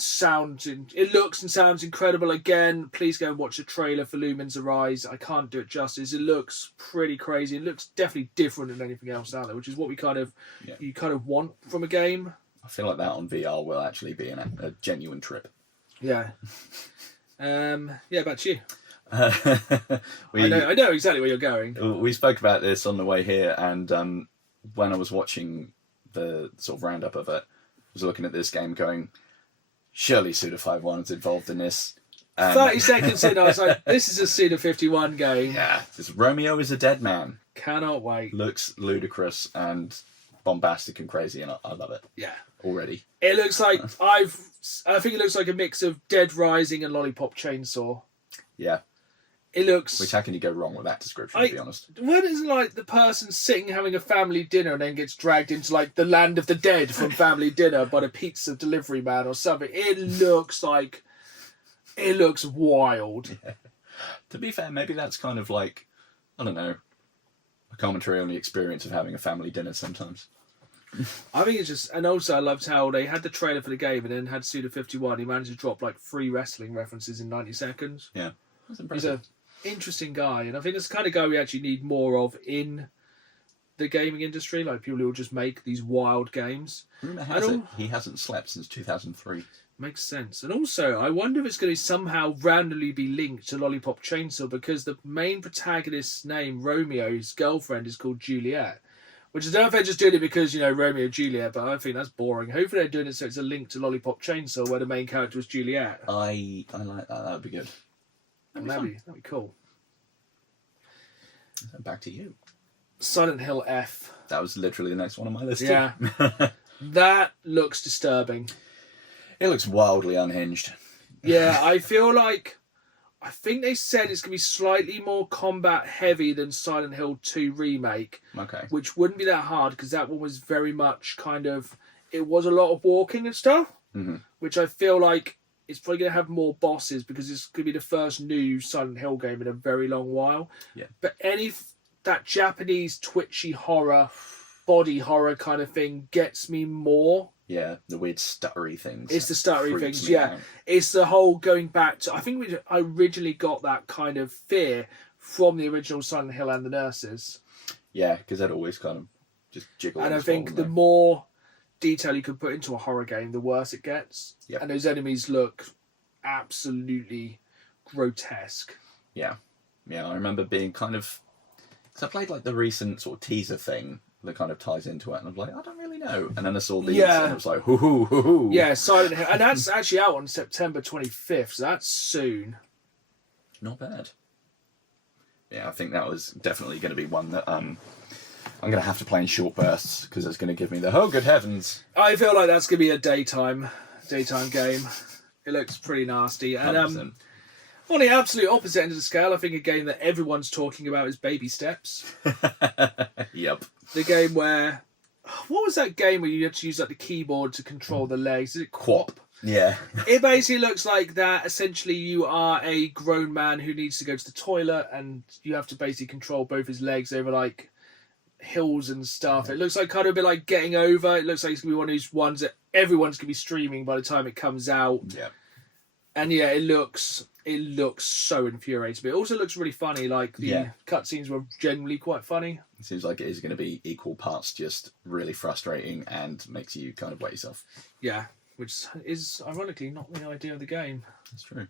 It looks and sounds incredible. Again, please go and watch the trailer for Lumines Arise. I can't do it justice. It looks pretty crazy. It looks definitely different than anything else out there, which is what you kind of want from a game. I feel like that on VR will actually be a genuine trip. Yeah. Yeah, back to you. I know exactly where you're going. We spoke about this on the way here, and when I was watching the sort of roundup of it, I was looking at this game going, surely Suda51's involved in this. 30 seconds in, I was like, this is a Suda51 game. Yeah, this Romeo is a dead man. Cannot wait. Looks ludicrous and bombastic and crazy, and I love it. Yeah. Already. It looks like, I think it looks like a mix of Dead Rising and Lollipop Chainsaw. Yeah. It looks... Which, how can you go wrong with that description, to be honest? When is like the person sitting having a family dinner and then gets dragged into like the land of the dead from family dinner by the pizza delivery man or something? It looks wild. Yeah. To be fair, maybe that's kind of like, I don't know, a commentary on the experience of having a family dinner sometimes. I think it's just, and also I loved how they had the trailer for the game and then had Suda51. He managed to drop like 3 wrestling references in 90 seconds. Yeah, that's impressive. He's an interesting guy, and I think that's the kind of guy we actually need more of in the gaming industry, like people who will just make these wild games. Rumour has it he hasn't slept since 2003. Makes sense. And also, I wonder if it's going to somehow randomly be linked to Lollipop Chainsaw, because the main protagonist's name, Romeo's girlfriend, is called Juliet. Which I don't know if they're just doing it because, Romeo and Juliet, but I think that's boring. Hopefully they're doing it so it's a link to Lollipop Chainsaw where the main character was Juliet. I like that. That would be good. That'd be cool. Back to you. Silent Hill F. That was literally the next one on my list. Yeah. That looks disturbing. It looks wildly unhinged. Yeah, I think they said it's going to be slightly more combat heavy than Silent Hill 2 Remake. Okay. Which wouldn't be that hard because that one was very much it was a lot of walking and stuff. Mm-hmm. Which I feel like it's probably going to have more bosses because it's going to be the first new Silent Hill game in a very long while. Yeah. But that Japanese twitchy horror, body horror kind of thing gets me more. Yeah, the weird stuttery things. It's the stuttery Freaks things, me yeah. out. It's the whole going back to... I think I originally got that kind of fear from the original Silent Hill and the Nurses. Yeah, because that always kind of just jiggle. And I think the more detail you can put into a horror game, the worse it gets. Yep. And those enemies look absolutely grotesque. Yeah. Yeah, I remember being kind of... Because I played like the recent sort of teaser thing that kind of ties into it, and I was like, I don't really know. And then I saw these, and it was like, hoo hoo hoo hoo. Yeah, Silent Hill. And that's actually out on September 25th, so that's soon. Not bad. Yeah, I think that was definitely going to be one that I'm going to have to play in short bursts, because it's going to give me the, oh, good heavens. I feel like that's going to be a daytime game. It looks pretty nasty. And 100%. on the absolute opposite end of the scale, I think a game that everyone's talking about is Baby Steps. Yep. The game where... What was that game where you had to use like the keyboard to control the legs? Is it Quap? Yeah. It basically looks like that. Essentially, you are a grown man who needs to go to the toilet, and you have to basically control both his legs over like hills and stuff. It looks like kind of a bit like Getting Over. It looks like it's going to be one of those ones that everyone's going to be streaming by the time it comes out. Yeah. And yeah, it looks so infuriating. But it also looks really funny. Like the cutscenes were generally quite funny. It seems like it is going to be equal parts just really frustrating and makes you kind of wet yourself. Yeah, which is ironically not the idea of the game. That's true.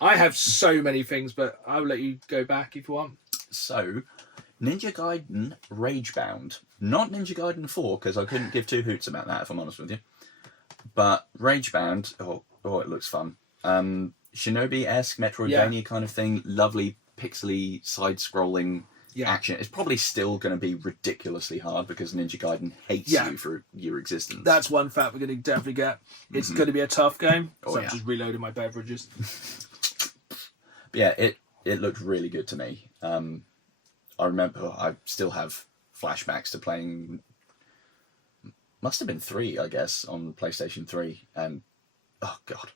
I have so many things, but I'll let you go back if you want. So, Ninja Gaiden Ragebound. Not Ninja Gaiden 4, because I couldn't give two hoots about that, if I'm honest with you. But Ragebound, it looks fun. Shinobi-esque Metroidvania kind of thing, lovely pixely side-scrolling action. It's probably still going to be ridiculously hard because Ninja Gaiden hates you for your existence. That's one fact we're going to definitely get. It's going to be a tough game. Oh, so I'm just reloading my beverages. But yeah, it looked really good to me. I remember I still have flashbacks to playing. Must have been 3, I guess, on PlayStation 3, and oh god.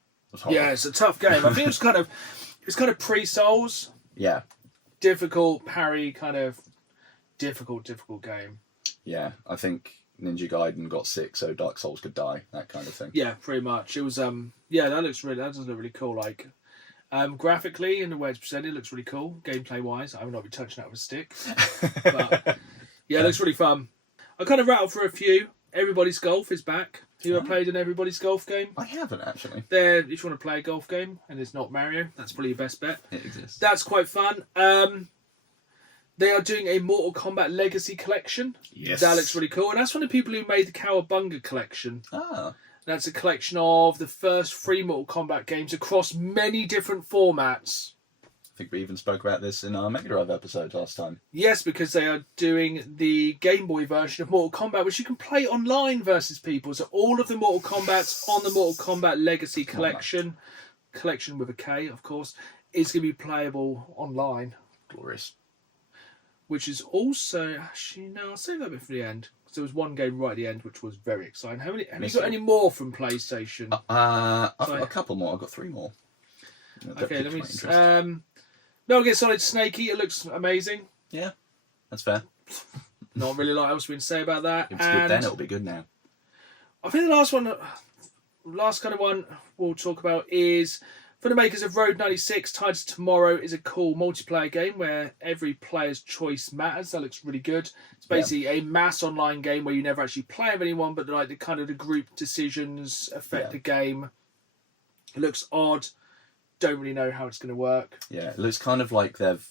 Yeah, it's a tough game. I think it's kind of pre-Souls. Yeah. Difficult parry, kind of difficult game. Yeah, I think Ninja Gaiden got sick so Dark Souls could die, that kind of thing. Yeah, pretty much. It was that does look really cool. Like graphically and the way it's presented, it looks really cool. Gameplay wise, I will not be touching that with a stick. But yeah, it looks really fun. I kind of rattled through a few. Everybody's Golf is back. Have you ever played an Everybody's Golf game? I haven't, actually. If you want to play a golf game and it's not Mario, that's probably your best bet. It exists. That's quite fun. They are doing a Mortal Kombat Legacy collection. Yes. That looks really cool. And that's from the people who made the Cowabunga collection. Ah. That's a collection of the first 3 Mortal Kombat games across many different formats. I think we even spoke about this in our Mega Drive episode last time. Yes, because they are doing the Game Boy version of Mortal Kombat, which you can play online versus people. So all of the Mortal Kombats on the Mortal Kombat Legacy collection with a K, of course, is going to be playable online. Glorious. Which is also... Actually, no, I'll save that bit for the end. Because there was one game right at the end, which was very exciting. Have you got any more from PlayStation? I've got a couple more. I've got 3 more. Okay, let me... Metal Gear Solid Snake Eater looks amazing. Yeah, that's fair. Not really a lot else we can say about that. It was good then, it'll be good now. I think the last kind of one we'll talk about is for the makers of Road 96, Tides of Tomorrow is a cool multiplayer game where every player's choice matters. That looks really good. It's basically a mass online game where you never actually play with anyone, but like the group decisions affect the game. It looks odd. Don't really know how it's going to work. Yeah, it looks kind of like they've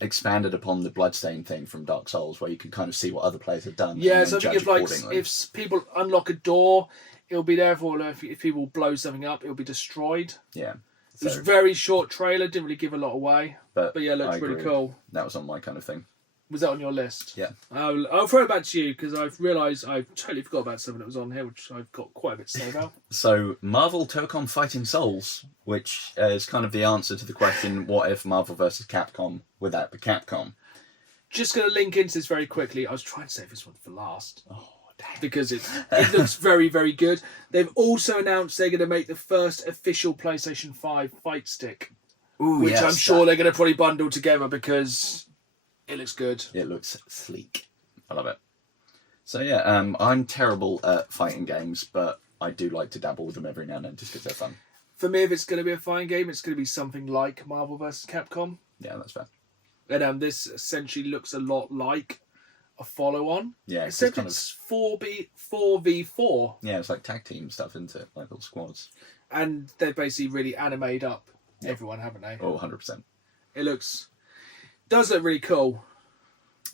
expanded upon the bloodstain thing from Dark Souls, where you can kind of see what other players have done. Yeah, so I think if people unlock a door, it'll be there for if people blow something up, it'll be destroyed. Yeah, it was a very short trailer, didn't really give a lot away, but yeah, it looks really cool. That was on my kind of thing. Was that on your list? Yeah. I'll throw it back to you because I've realised I totally forgot about something that was on here, which I've got quite a bit to say about. So, Marvel Tocom Fighting Souls, which is kind of the answer to the question, what if Marvel vs. Capcom without the Capcom? Just going to link into this very quickly. I was trying to save this one for last. Oh, damn. Because it looks very, very good. They've also announced they're going to make the first official PlayStation 5 fight stick. Ooh, Which yes, I'm sure they're going to probably bundle together because it looks good. It looks sleek. I love it. So yeah, I'm terrible at fighting games, but I do like to dabble with them every now and then just because they're fun. For me, if it's going to be a fighting game, it's going to be something like Marvel vs. Capcom. Yeah, that's fair. And this essentially looks a lot like a follow-on. Yeah, except kind it's 4v4. Yeah, it's like tag team stuff, isn't it? Like little squads. And they've basically really animated up everyone, haven't they? Oh, 100%. It does look really cool.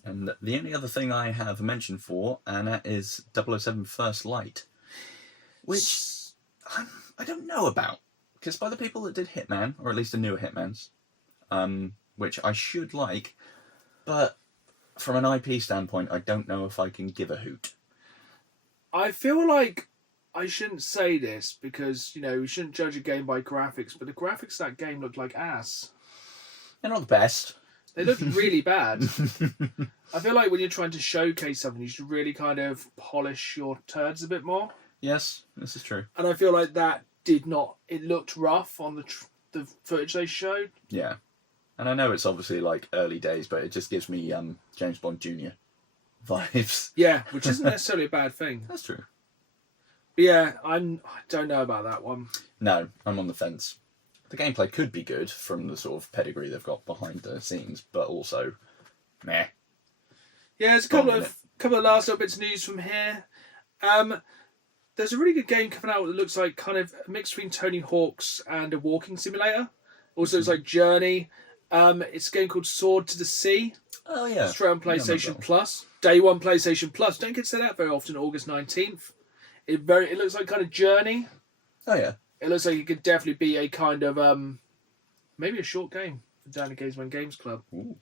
And the only other thing I have a mention for, and that is 007 First Light, which I don't know about, because by the people that did Hitman, or at least the newer Hitmans, which I should like, but from an IP standpoint, I don't know if I can give a hoot. I feel like I shouldn't say this because, we shouldn't judge a game by graphics, but the graphics of that game looked like ass. They're not the best. They looked really bad. I feel like when you're trying to showcase something, you should really kind of polish your turds a bit more. Yes, this is true. And I feel like that did not... It looked rough on the footage they showed. Yeah. And I know it's obviously like early days, but it just gives me James Bond Jr. vibes. Yeah, which isn't necessarily a bad thing. That's true. But yeah, I don't know about that one. No, I'm on the fence. The gameplay could be good from the sort of pedigree they've got behind the scenes, but also, meh. Yeah, there's a couple of last little bits of news from here. There's a really good game coming out that looks like kind of a mix between Tony Hawk's and a walking simulator. Also, it's like Journey. It's a game called Sword to the Sea. Oh, yeah. Straight on PlayStation Plus. Day one PlayStation Plus. Don't get to say that very often, August 19th. It looks like kind of Journey. Oh, yeah. It looks like it could definitely be a kind of, maybe a short game for down the Games Club. Ooh.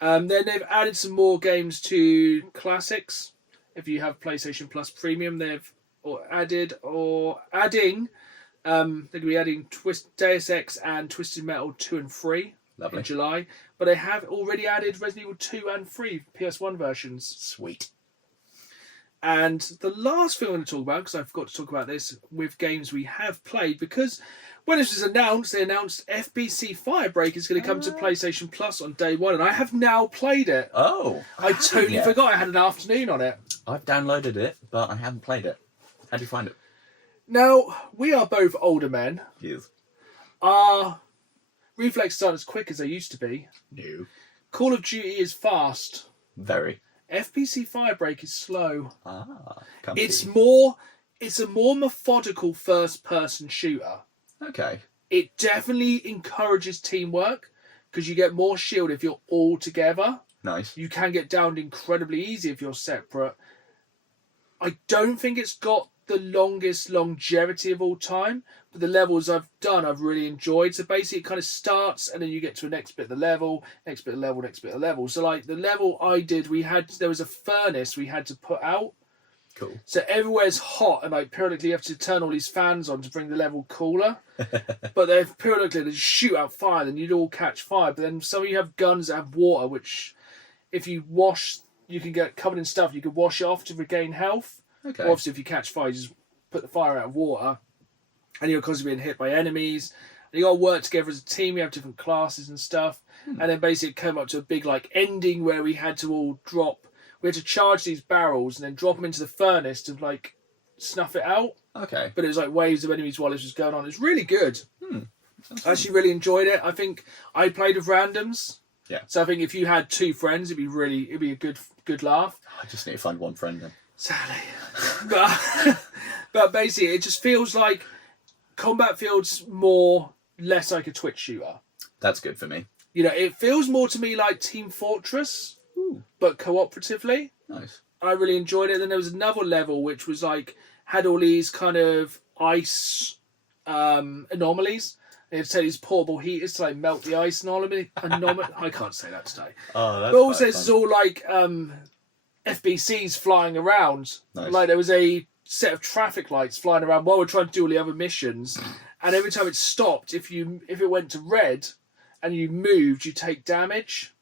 Then they've added some more games to Classics. If you have PlayStation Plus Premium, they're going to be adding Deus Ex and Twisted Metal 2 and 3 Lovely. in July. But they have already added Resident Evil 2 and 3 PS1 versions. Sweet. And the last thing I'm going to talk about, because I forgot to talk about this with games we have played, because when this was announced, they announced FBC Firebreak is going to come to PlayStation Plus on day one, and I have now played it. Oh. I totally forgot I had an afternoon on it. I've downloaded it, but I haven't played it. How do you find it? Now, we are both older men. Yes. Our reflexes aren't as quick as they used to be. No. Call of Duty is fast. Very. FBC Firebreak is slow. Comfy. It's a more methodical first-person shooter. Okay. It definitely encourages teamwork because you get more shield if you're all together. Nice. You can get downed incredibly easy if you're separate. I don't think it's got the longest longevity of all time, but the levels I've done I've really enjoyed. So basically it kind of starts and then you get to a next bit of the level, next bit of the level, next bit of the level. So like the level I did, there was a furnace we had to put out. Cool. So everywhere's hot and like periodically you have to turn all these fans on to bring the level cooler. But they're periodically they shoot out fire, then you'd all catch fire. But then some of you have guns that have water, which if you wash, you can get covered in stuff, you can wash it off to regain health. Okay. Or obviously if you catch fire, you just put the fire out of water. And you're constantly being hit by enemies. And you got to work together as a team. You have different classes and stuff. And then basically it came up to a big like ending where we had to all drop. We had to charge these barrels and then drop them into the furnace to like snuff it out. Okay. But it was like waves of enemies while this was going on. It's really good. I actually really enjoyed it. I think I played with randoms. Yeah. So I think if you had two friends, it'd be a good laugh. I just need to find one friend then. Sadly. But basically it just feels like combat feels less like a Twitch shooter. That's good for me. It feels more to me like Team Fortress, but cooperatively. Nice. I really enjoyed it. Then there was another level which was like had all these kind of ice anomalies. It'd say these portable heaters to like melt the ice and I can't say that today. Oh, that's But also, quite it's fun. all like FBCs flying around. Nice. Like there was a set of traffic lights flying around while we're trying to do all the other missions, and every time it stopped, if it went to red and you moved, you take damage.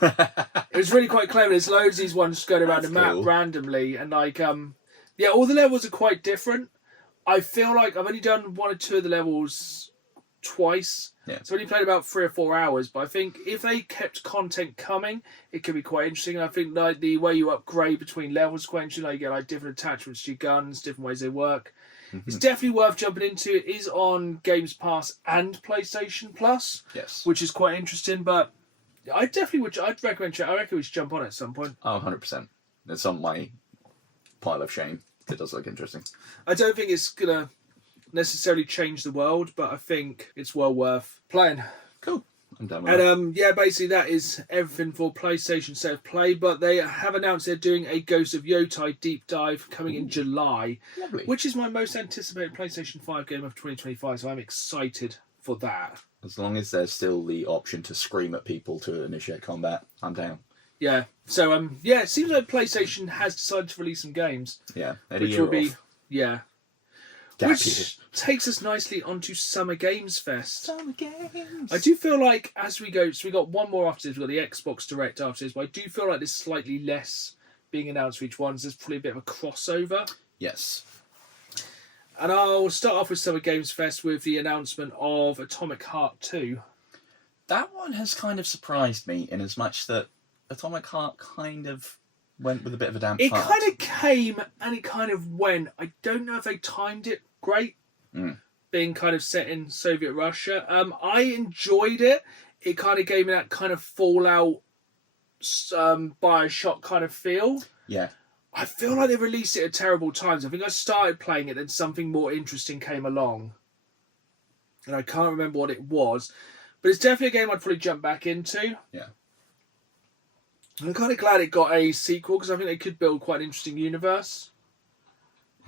It was really quite clever. There's loads of these ones going around the map cool. randomly, and like all the levels are quite different. I feel like I've only done 1 or 2 of the levels twice. Yeah. So I've only played about 3 or 4 hours, but I think if they kept content coming, it could be quite interesting. And I think like the way you upgrade between levels is quite interesting. Like you get like different attachments to your guns, different ways they work. Mm-hmm. It's definitely worth jumping into. It is on Games Pass and PlayStation Plus, Yes. which is quite interesting. But I definitely would. I'd recommend. I reckon we should jump on it at some point. Oh, 100%. It's on my pile of shame. It does look interesting. I don't think it's gonna necessarily change the world, but I think it's well worth playing. Cool. I'm done with it. And basically that is everything for PlayStation State of Play. But they have announced they're doing a Ghost of Yotai deep dive coming in July, Lovely. which is my most anticipated PlayStation 5 game of 2025. So I'm excited for that. As long as there's still the option to scream at people to initiate combat, I'm down. Yeah. So it seems like PlayStation has decided to release some games, Yeah. which will be Gap Gap which year. takes us nicely onto Summer Games Fest. Summer games. I do feel like as we go, so we got one more after this, we've got the Xbox Direct after this, but I do feel like there's slightly less being announced for each one, so there's probably a bit of a crossover. Yes. And I'll start off with Summer Games Fest with the announcement of Atomic Heart 2. That one has kind of surprised me in as much that Atomic Heart kind of went with a bit of a damp It fart. kind of came and it kind of went. I don't know if they timed it great, being kind of set in Soviet Russia. I enjoyed it. It kind of gave me that kind of Fallout, Bioshock kind of feel. Yeah. I feel like they released it at terrible times. I think I started playing it, then something more interesting came along, and I can't remember what it was. But it's definitely a game I'd probably jump back into. Yeah. I'm kind of glad it got a sequel because I think they could build quite an interesting universe.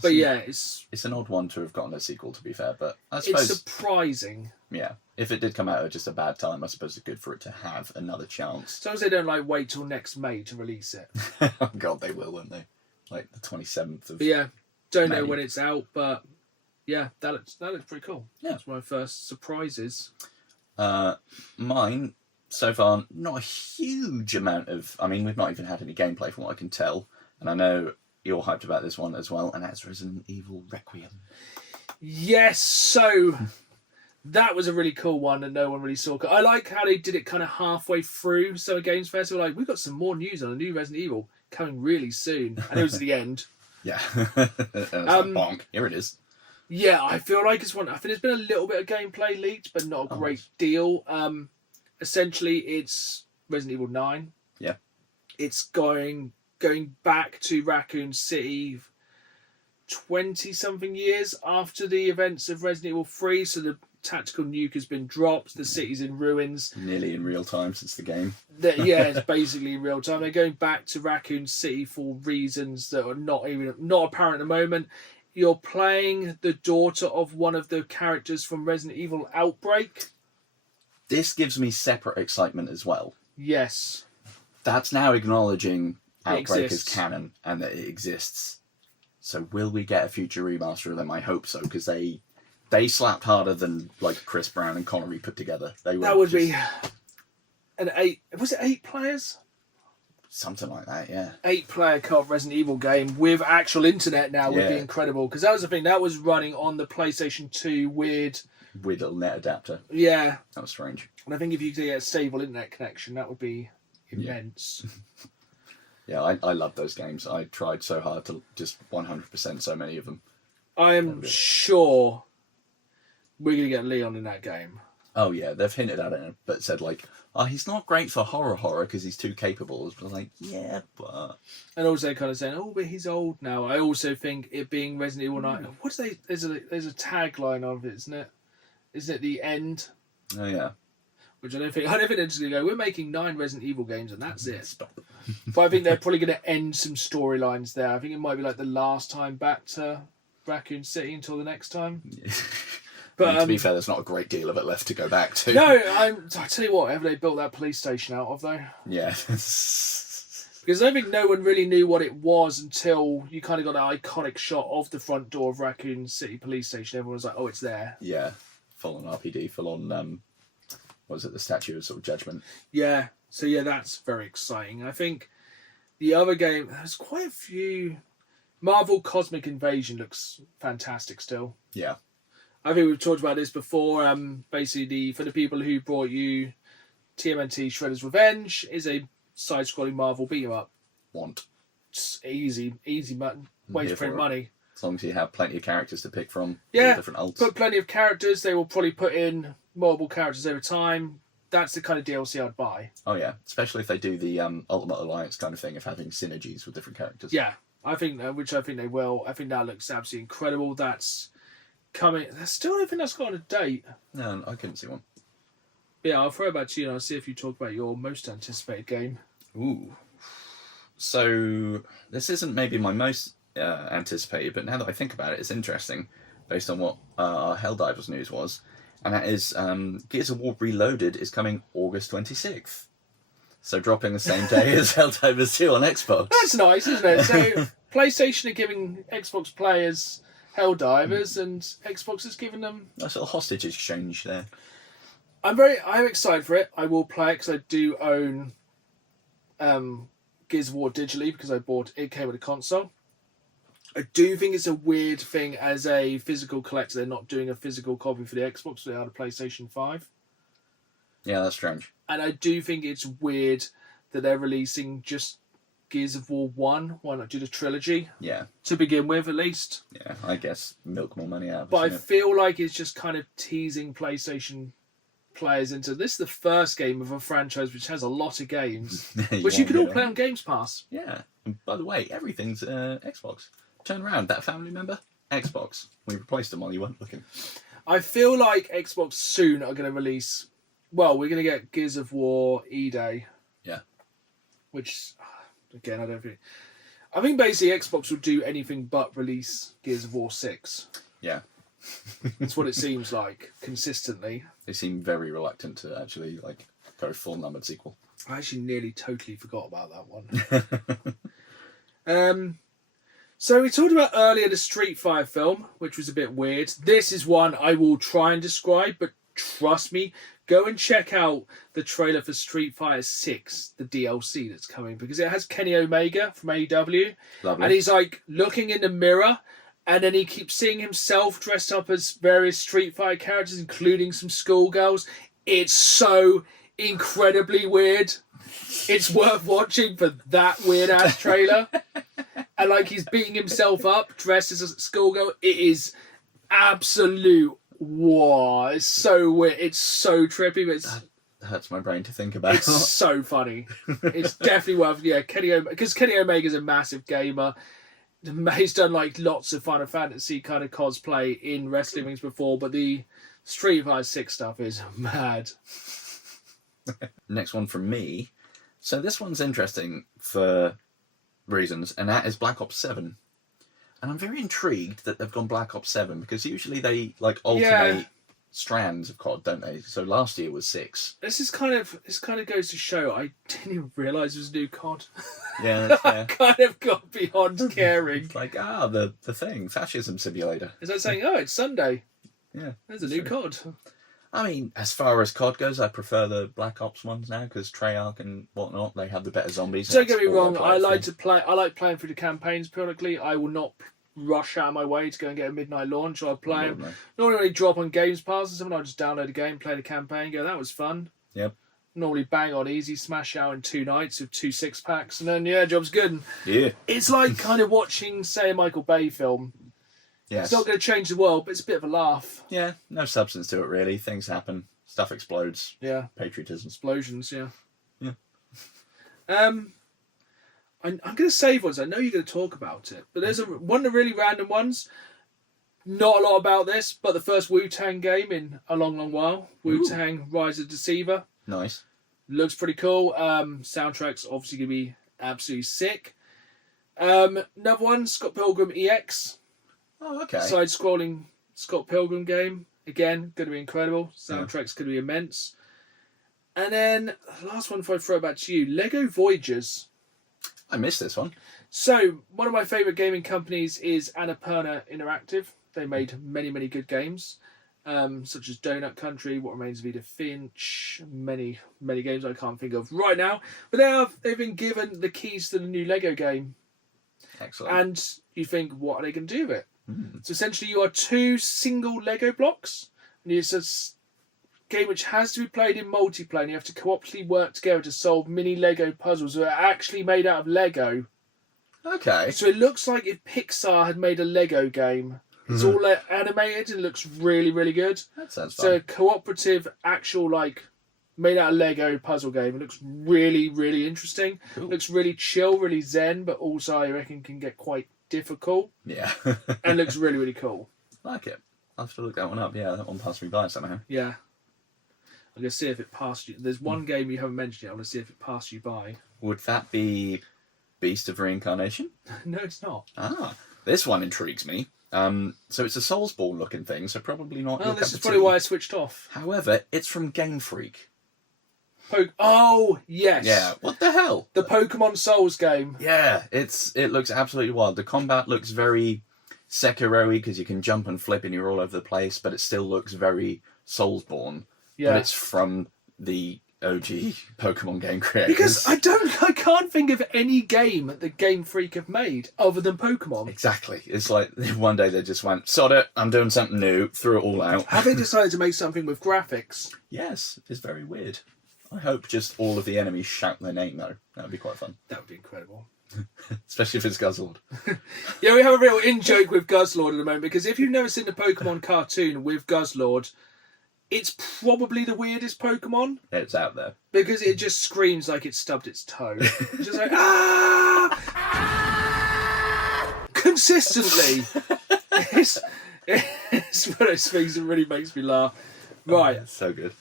But yeah, it's an odd one to have gotten a sequel, to be fair. But I suppose, it's surprising. yeah, if it did come out at just a bad time, I suppose it's good for it to have another chance. As long as they don't like wait till next May to release it. Oh God, they will, won't they? Like the 27th of. But yeah, don't know May. when it's out, but yeah, that looks pretty cool. Yeah. That's my first surprises. Mine so far, not a huge amount of. I mean, we've not even had any gameplay from what I can tell, and I know you're hyped about this one as well, and that's Resident Evil Requiem. Yes, so that was a really cool one that no one really saw. I like how they did it kind of halfway through Summer Games Fest. They were like, we've got some more news on a new Resident Evil coming really soon. And it was at the end. Yeah. Bonk. Here it is. Yeah, I feel like it's one. I think there's been a little bit of gameplay leaked, but not a great deal. Essentially, it's Resident Evil 9. Yeah. It's going back to Raccoon City 20-something years after the events of Resident Evil 3, so the tactical nuke has been dropped, the city's in ruins. Nearly in real time since the game. Yeah, it's basically in real time. They're going back to Raccoon City for reasons that are not apparent at the moment. You're playing the daughter of one of the characters from Resident Evil Outbreak. This gives me separate excitement as well. Yes. That's now acknowledging Outbreak as exists. canon and that it exists. So will we get a future remaster of them? I hope so, because they slapped harder than like Chris Brown and Connery put together. That would be an 8. Was it 8 players? Something like that, yeah. 8-player co-op Resident Evil game with actual internet now would be Yeah. incredible, because that was the thing that was running on the PlayStation 2 weird. With a net adapter. Yeah, That was strange. and I think if you could get a stable internet connection, that would be immense. Yeah, I love those games. I tried so hard to just 100% so many of them. I am sure we're going to get Leon in that game. Oh yeah, they've hinted at it, but said like, oh, he's not great for horror because he's too capable. It's like, yeah, but... And also kind of saying, oh, but he's old now. I also think it being Resident Evil 9... There's a tagline of it, isn't it? Isn't it the end? Oh yeah. Which I don't think they're just going to go, we're making 9 Resident Evil games and that's it. Stop. But I think they're probably going to end some storylines there. I think it might be like the last time back to Raccoon City until the next time. But I mean, to be fair, there's not a great deal of it left to go back to. no, I tell you what, have they built that police station out of though? Yeah. Because I think no one really knew what it was until you kind of got an iconic shot of the front door of Raccoon City Police Station. Everyone was like, "Oh, it's there." Yeah, full on RPD, full on. What was it? The Statue of sort of Judgment. Yeah. So yeah, that's very exciting. I think the other game, there's quite a few. Marvel Cosmic Invasion looks fantastic still. Yeah. I think we've talked about this before. Basically, for the people who brought you TMNT Shredder's Revenge is a side-scrolling Marvel beat-em-up. Just easy way to print money. As long as you have plenty of characters to pick from. Yeah, Different ults. put plenty of characters. They will probably put in multiple characters over time. That's the kind of DLC I'd buy. Oh yeah, especially if they do the Ultimate Alliance kind of thing of having synergies with different characters. Yeah, I think they will. I think that looks absolutely incredible. That's coming. I still don't think that's got a date. No, I couldn't see one. Yeah, I'll throw it back to you and I'll see if you talk about your most anticipated game. Ooh. So, this isn't maybe my most anticipated, but now that I think about it, it's interesting, based on what our Helldivers news was, and that is Gears of War Reloaded is coming August 26th. So, dropping the same day as Helldivers 2 on Xbox. That's nice, isn't it? So, PlayStation are giving Xbox players Helldivers, and Xbox is giving them... A sort of hostage exchange there. I'm excited for it. I will play it because I do own Gears of War digitally because it came with a console. I do think it's a weird thing as a physical collector. They're not doing a physical copy for the Xbox. They are the PlayStation 5. Yeah, that's strange. And I do think it's weird that they're releasing just Gears of War 1. Why not do the trilogy? Yeah. To begin with, at least. Yeah, I guess milk more money out of it. But I feel like it's just kind of teasing PlayStation players into this is the first game of a franchise which has a lot of games which you can all play on Games Pass. Yeah, and by the way, everything's Xbox. Turn around, that family member, Xbox. We replaced them while you weren't looking. I feel like Xbox soon are going to release, well, we're going to get Gears of War E-Day. Yeah. Which, again, I think basically Xbox will do anything but release Gears of War 6. Yeah. That's what it seems like, consistently. They seem very reluctant to actually go full numbered sequel. I actually nearly totally forgot about that one. So we talked about earlier the Street Fighter film, which was a bit weird. This is one I will try and describe, but trust me, go and check out the trailer for Street Fighter 6, the DLC that's coming, because it has Kenny Omega from AEW. Lovely. And he's looking in the mirror, and then he keeps seeing himself dressed up as various Street Fighter characters, including some schoolgirls. It's so incredibly weird. It's worth watching for that weird-ass trailer. And he's beating himself up, dressed as a schoolgirl. It is absolute wow. It's so weird. It's so trippy, but that hurts my brain to think about. It's so funny. It's definitely worth because Kenny Omega's a massive gamer. He's done lots of Final Fantasy kind of cosplay in wrestling rings before, but the Street Fighter 6 stuff is mad. Next one from me. So this one's interesting for reasons, and that is Black Ops 7. And I'm very intrigued that they've gone Black Ops 7 because usually they alternate strands of COD, don't they? So last year was 6. This kind of goes to show I didn't even realise it was a new COD. Yeah, that's fair. I kind of got beyond caring. It's the thing, fascism simulator. Is that saying, oh, it's Sunday? Yeah. There's a new COD. I mean, as far as COD goes, I prefer the Black Ops ones now because Treyarch and whatnot, they have the better zombies. Don't get me wrong, I like playing through the campaigns periodically. I will not rush out of my way to go and get a midnight launch. I'll play them. Normally drop on Games Pass or something. I'll just download a game, play the campaign, go, that was fun. Yep. Normally bang on easy, smash out in 2 nights with 2 6-packs, and then, job's good. Yeah. It's like kind of watching, say, a Michael Bay film. Yes. It's not going to change the world, but it's a bit of a laugh. Yeah, no substance to it, really. Things happen. Stuff explodes. Yeah. Patriotism. Explosions, yeah. Yeah. I'm going to save ones. I know you're going to talk about it, but there's one of the really random ones. Not a lot about this, but the first Wu-Tang game in a long, long while. Wu-Tang Rise of Deceiver. Nice. Looks pretty cool. Soundtrack's obviously going to be absolutely sick. Another one, Scott Pilgrim EX. Oh, okay. Side-scrolling Scott Pilgrim game. Again, going to be incredible. Soundtrack's going to be immense. And then, last one before I throw it back to you, Lego Voyagers. I missed this one. So, one of my favourite gaming companies is Annapurna Interactive. They made many, many good games, such as Donut Country, What Remains of Edith Finch, many, many games I can't think of right now. But they've been given the keys to the new Lego game. Excellent. And you think, what are they going to do with it? So essentially you are 2 single Lego blocks, and it's a game which has to be played in multiplayer, and you have to cooperatively work together to solve mini Lego puzzles that are actually made out of Lego. Okay. So it looks like if Pixar had made a Lego game. It's all animated and looks really, really good. That sounds So a fun. cooperative, actual, made out of Lego puzzle game. It looks really, really interesting. Cool. Looks really chill, really zen, but also I reckon can get quite difficult. Yeah. And looks really, really cool. Like it. I'll have to look that one up. Yeah, that one passed me by somehow. Yeah. I'm going to see if it passed you. There's one game you haven't mentioned yet. I'm going to see if it passed you by. Would that be Beast of Reincarnation? No, it's not. Ah, this one intrigues me. So it's a Soulsborne looking thing, so probably not. Well, your this cup is of probably tea. why I switched off. However, it's from Game Freak. Oh, yes. Yeah. What the hell? The Pokemon Souls game. Yeah, it looks absolutely wild. The combat looks very Sekiro-y because you can jump and flip and you're all over the place, but it still looks very Soulsborne. Yeah. But it's from the OG Pokemon game creators. Because I can't think of any game that Game Freak have made other than Pokemon. Exactly. It's like one day they just went, sod it, I'm doing something new, threw it all out. Have they decided to make something with graphics? Yes, it's very weird. I hope just all of the enemies shout their name though. That would be quite fun. That would be incredible. Especially if it's Guzzlord. Yeah, we have a real in-joke with Guzzlord at the moment, because if you've never seen the Pokemon cartoon with Guzzlord, it's probably the weirdest Pokemon, It's out there. because it just screams like it stubbed its toe. It's just like, ah! Consistently. It's one of those things that really makes me laugh. Right. Oh, so good.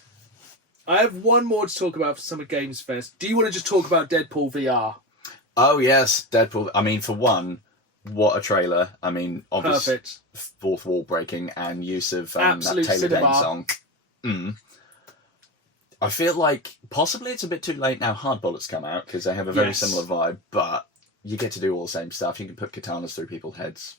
I have one more to talk about for Summer Games Fest. Do you want to just talk about Deadpool VR? Oh yes, Deadpool. I mean, for one, what a trailer. I mean, obviously, Perfect. fourth wall breaking and use of that Absolute Taylor cinema. Dane song. I feel like possibly it's a bit too late now. Hard Bullets come out because they have a very Yes. similar vibe, but you get to do all the same stuff. You can put katanas through people's heads,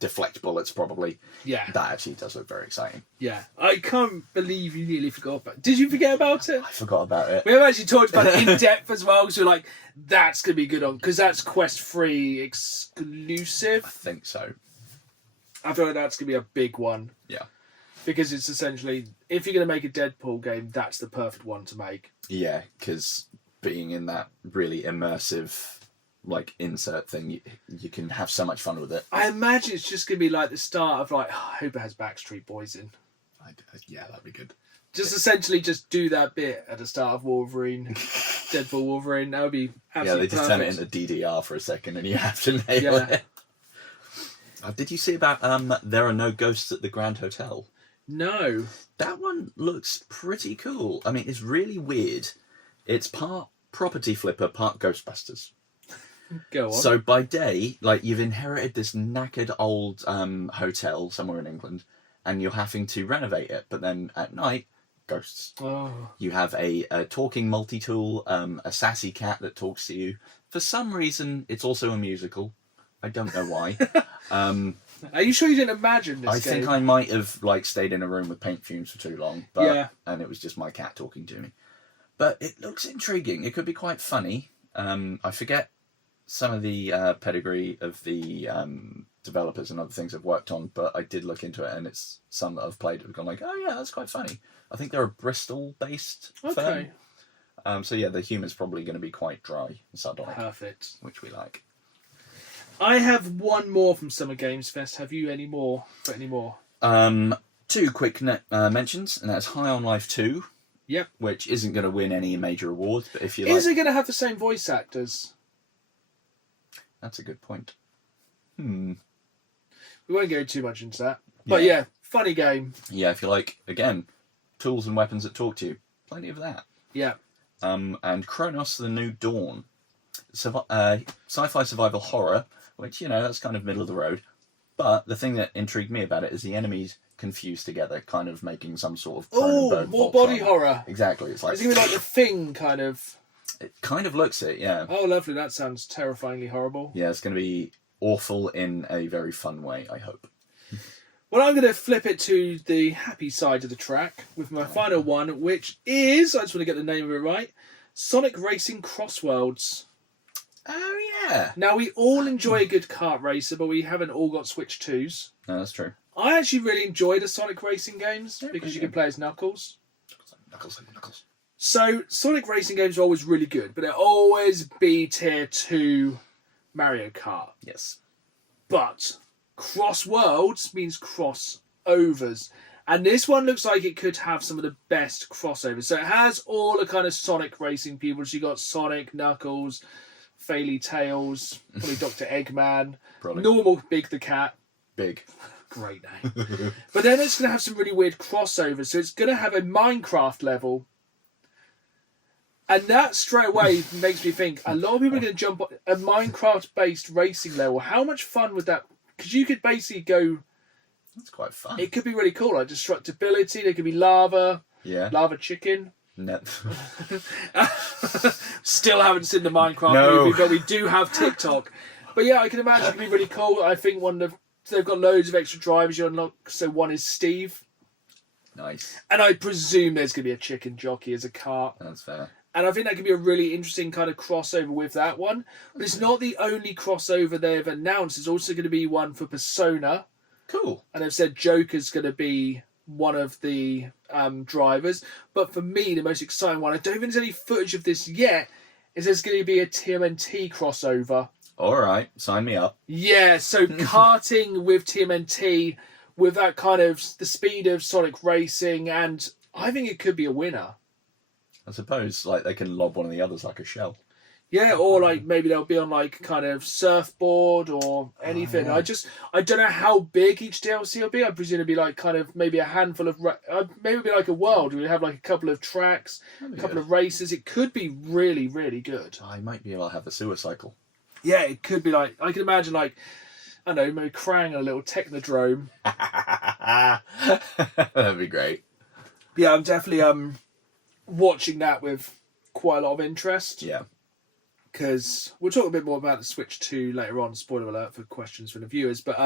deflect bullets probably. Yeah. That actually does look very exciting. Yeah. I can't believe you nearly forgot about it. Did you forget about it? I forgot about it. We have actually talked about it in depth as well, because we're like, that's going to be good on, because that's Quest 3 exclusive. I think so. I feel like that's going to be a big one. Yeah. Because it's essentially, if you're going to make a Deadpool game, that's the perfect one to make. Yeah, because being in that really immersive, insert thing, you can have so much fun with it. I imagine it's just going to be like the start of I hope it has Backstreet Boys in. Yeah, that'd be good. Just essentially just do that bit at the start of Wolverine, Deadpool Wolverine. That would be absolutely Yeah, they just turn it perfect. into DDR for a second and you have to nail it. Did you see about There Are No Ghosts at the Grand Hotel? No. That one looks pretty cool. I mean, it's really weird. It's part property flipper, part Ghostbusters. Go on. So by day, you've inherited this knackered old hotel somewhere in England, and you're having to renovate it. But then at night, ghosts. Oh. You have a talking multi-tool, a sassy cat that talks to you. For some reason, it's also a musical. I don't know why. Are you sure you didn't imagine this I game? think I might have stayed in a room with paint fumes for too long, and it was just my cat talking to me. But it looks intriguing. It could be quite funny. I forget some of the pedigree of the developers and other things I've worked on, but I did look into it, and it's some that I've played have gone like, oh yeah, that's quite funny. I think they're a Bristol-based firm. So yeah, the humour's probably going to be quite dry and sardonic, Perfect. which we like. I have one more from Summer Games Fest. Have you any more? Got any more? Two quick mentions, and that's High on Life 2. Yep. Which isn't going to win any major awards, but if you Is it going to have the same voice actors? That's a good point. We won't go too much into that. But yeah, funny game. Yeah, if you like, again, tools and weapons that talk to you. Plenty of that. Yeah. And Kronos, The New Dawn. Sci-fi survival horror, which, that's kind of middle of the road. But the thing that intrigued me about it is the enemies confused together, kind of making some sort of Oh, Cronenberg more Voltron. body horror. Exactly. It's like Is it going to be like the Thing kind of? it kind of looks it, yeah. Oh, lovely. That sounds terrifyingly horrible. Yeah, it's going to be awful in a very fun way, I hope. Well, I'm going to flip it to the happy side of the track with my final one, which is, I just want to get the name of it right, Sonic Racing Crossworlds. Oh, yeah. Now, we all enjoy a good kart racer, but we haven't all got Switch 2s. No, that's true. I actually really enjoy the Sonic Racing games Yeah, because you yeah. can play as Knuckles. Knuckles. So, Sonic Racing games are always really good, but they're always B tier to Mario Kart. Yes. But cross worlds means crossovers. And this one looks like it could have some of the best crossovers. So it has all the kind of Sonic racing people. So you got Sonic, Knuckles, Faily Tails, probably Dr. Eggman, Probably. normal Big the Cat. Big. Great name. But then it's going to have some really weird crossovers. So it's going to have a Minecraft level. And that straight away makes me think a lot of people are going to jump on a Minecraft-based racing level. How much fun would that? Because you could basically go. That's quite fun. It could be really cool, like destructibility. There could be lava, Yeah. lava chicken. No. Still haven't seen the Minecraft No. movie, but we do have TikTok. But yeah, I can imagine it could be really cool. I think they've got loads of extra drivers you unlock. So one is Steve, Nice. and I presume there's going to be a chicken jockey as a cart. That's fair. And I think that could be a really interesting kind of crossover with that one. But it's not the only crossover they've announced. There's also going to be one for Persona. Cool. And they've said Joker's going to be one of the drivers. But for me, the most exciting one, I don't think there's any footage of this yet, is there's going to be a TMNT crossover. All right. Sign me up. Yeah, so karting with TMNT, with that kind of the speed of Sonic Racing, and I think it could be a winner. I suppose like they can lob one of the others like a shell. Yeah, or like maybe they'll be on like kind of surfboard or anything. Oh, yeah. I don't know how big each DLC will be. I presume it'll be like kind of maybe a handful of maybe it'll be like a world. We have like a couple of tracks, a couple of races. It could be really, really good. I might be able to have a sewer cycle. Yeah, it could be like I can imagine like I don't know, maybe Krang a little technodrome. That'd be great. Yeah, I'm definitely watching that with quite a lot of interest. Yeah. Because we'll talk a bit more about the Switch 2 later on. Spoiler alert for questions from the viewers. But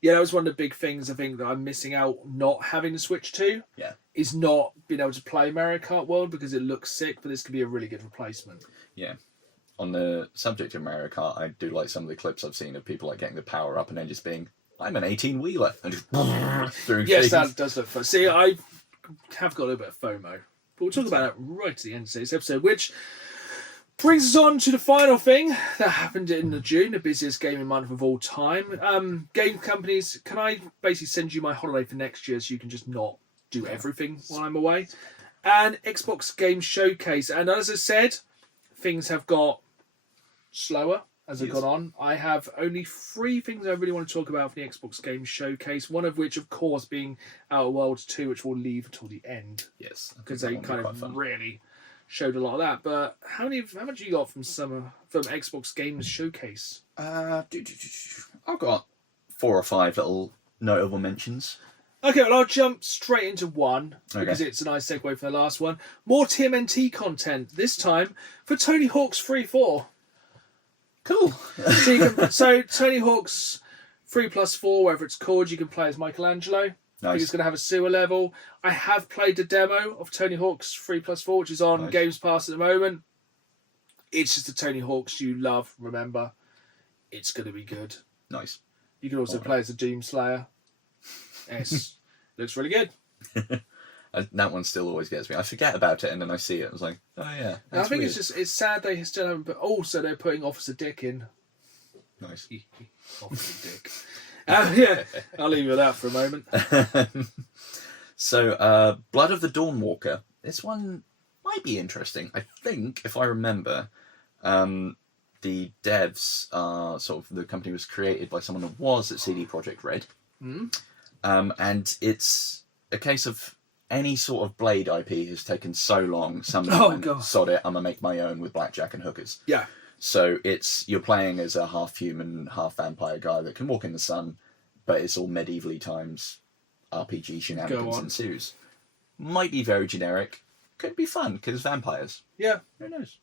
yeah, that was one of the big things I think that I'm missing out not having the Switch 2. Yeah. Is not being able to play Mario Kart World because it looks sick, but this could be a really good replacement. Yeah. On the subject of Mario Kart, I do like some of the clips I've seen of people like getting the power up and then just being, I'm an 18-wheeler. And just through Yes, things. that does look fun. See, I have got a little bit of FOMO. But we'll talk about it right at the end of today's episode, which brings us on to the final thing that happened in the June, the busiest gaming month of all time. Game companies, can I basically send you my holiday for next year so you can just not do everything while I'm away? And Xbox Game Showcase. And as I said, things have got slower as I've gone on. I have only 3 things I really want to talk about for the Xbox Game Showcase, one of which, of course, being Outer Worlds 2, which we'll leave until the end. Yes. Because they kind of really showed a lot of that. But how much you got from Xbox Games Showcase? I've got 4 or 5 little notable mentions. Okay, well, I'll jump straight into one because Okay. it's a nice segue for the last one. More TMNT content, this time for Tony Hawk's 3-4. Cool. So Tony Hawk's 3+4, whatever it's called, you can play as Michelangelo. I think Nice. it's going to have a sewer level. I have played the demo of Tony Hawk's 3+4, which is on Nice. Games Pass at the moment. It's just the Tony Hawk's you love, remember. It's going to be good. Nice. You can also play as a Doomslayer. Yes. Looks really good. That one still always gets me. I forget about it and then I see it. I was like, oh yeah. And I think weird. it's sad they still haven't put. Also, they're putting Officer Dick in. Nice. Officer Dick. Yeah, I'll leave you with that for a moment. So, Blood of the Dawnwalker. This one might be interesting. I think, if I remember, the devs are sort of the company was created by someone who was at CD Projekt Red, and it's a case of any sort of Blade IP has taken so long. Someone God. sod it. I'm gonna make my own with blackjack and hookers. Yeah. So you're playing as a half human, half vampire guy that can walk in the sun, but it's all medievally times. RPG shenanigans on. ensues. Might be very generic. Could be fun, because vampires. Yeah. Who knows?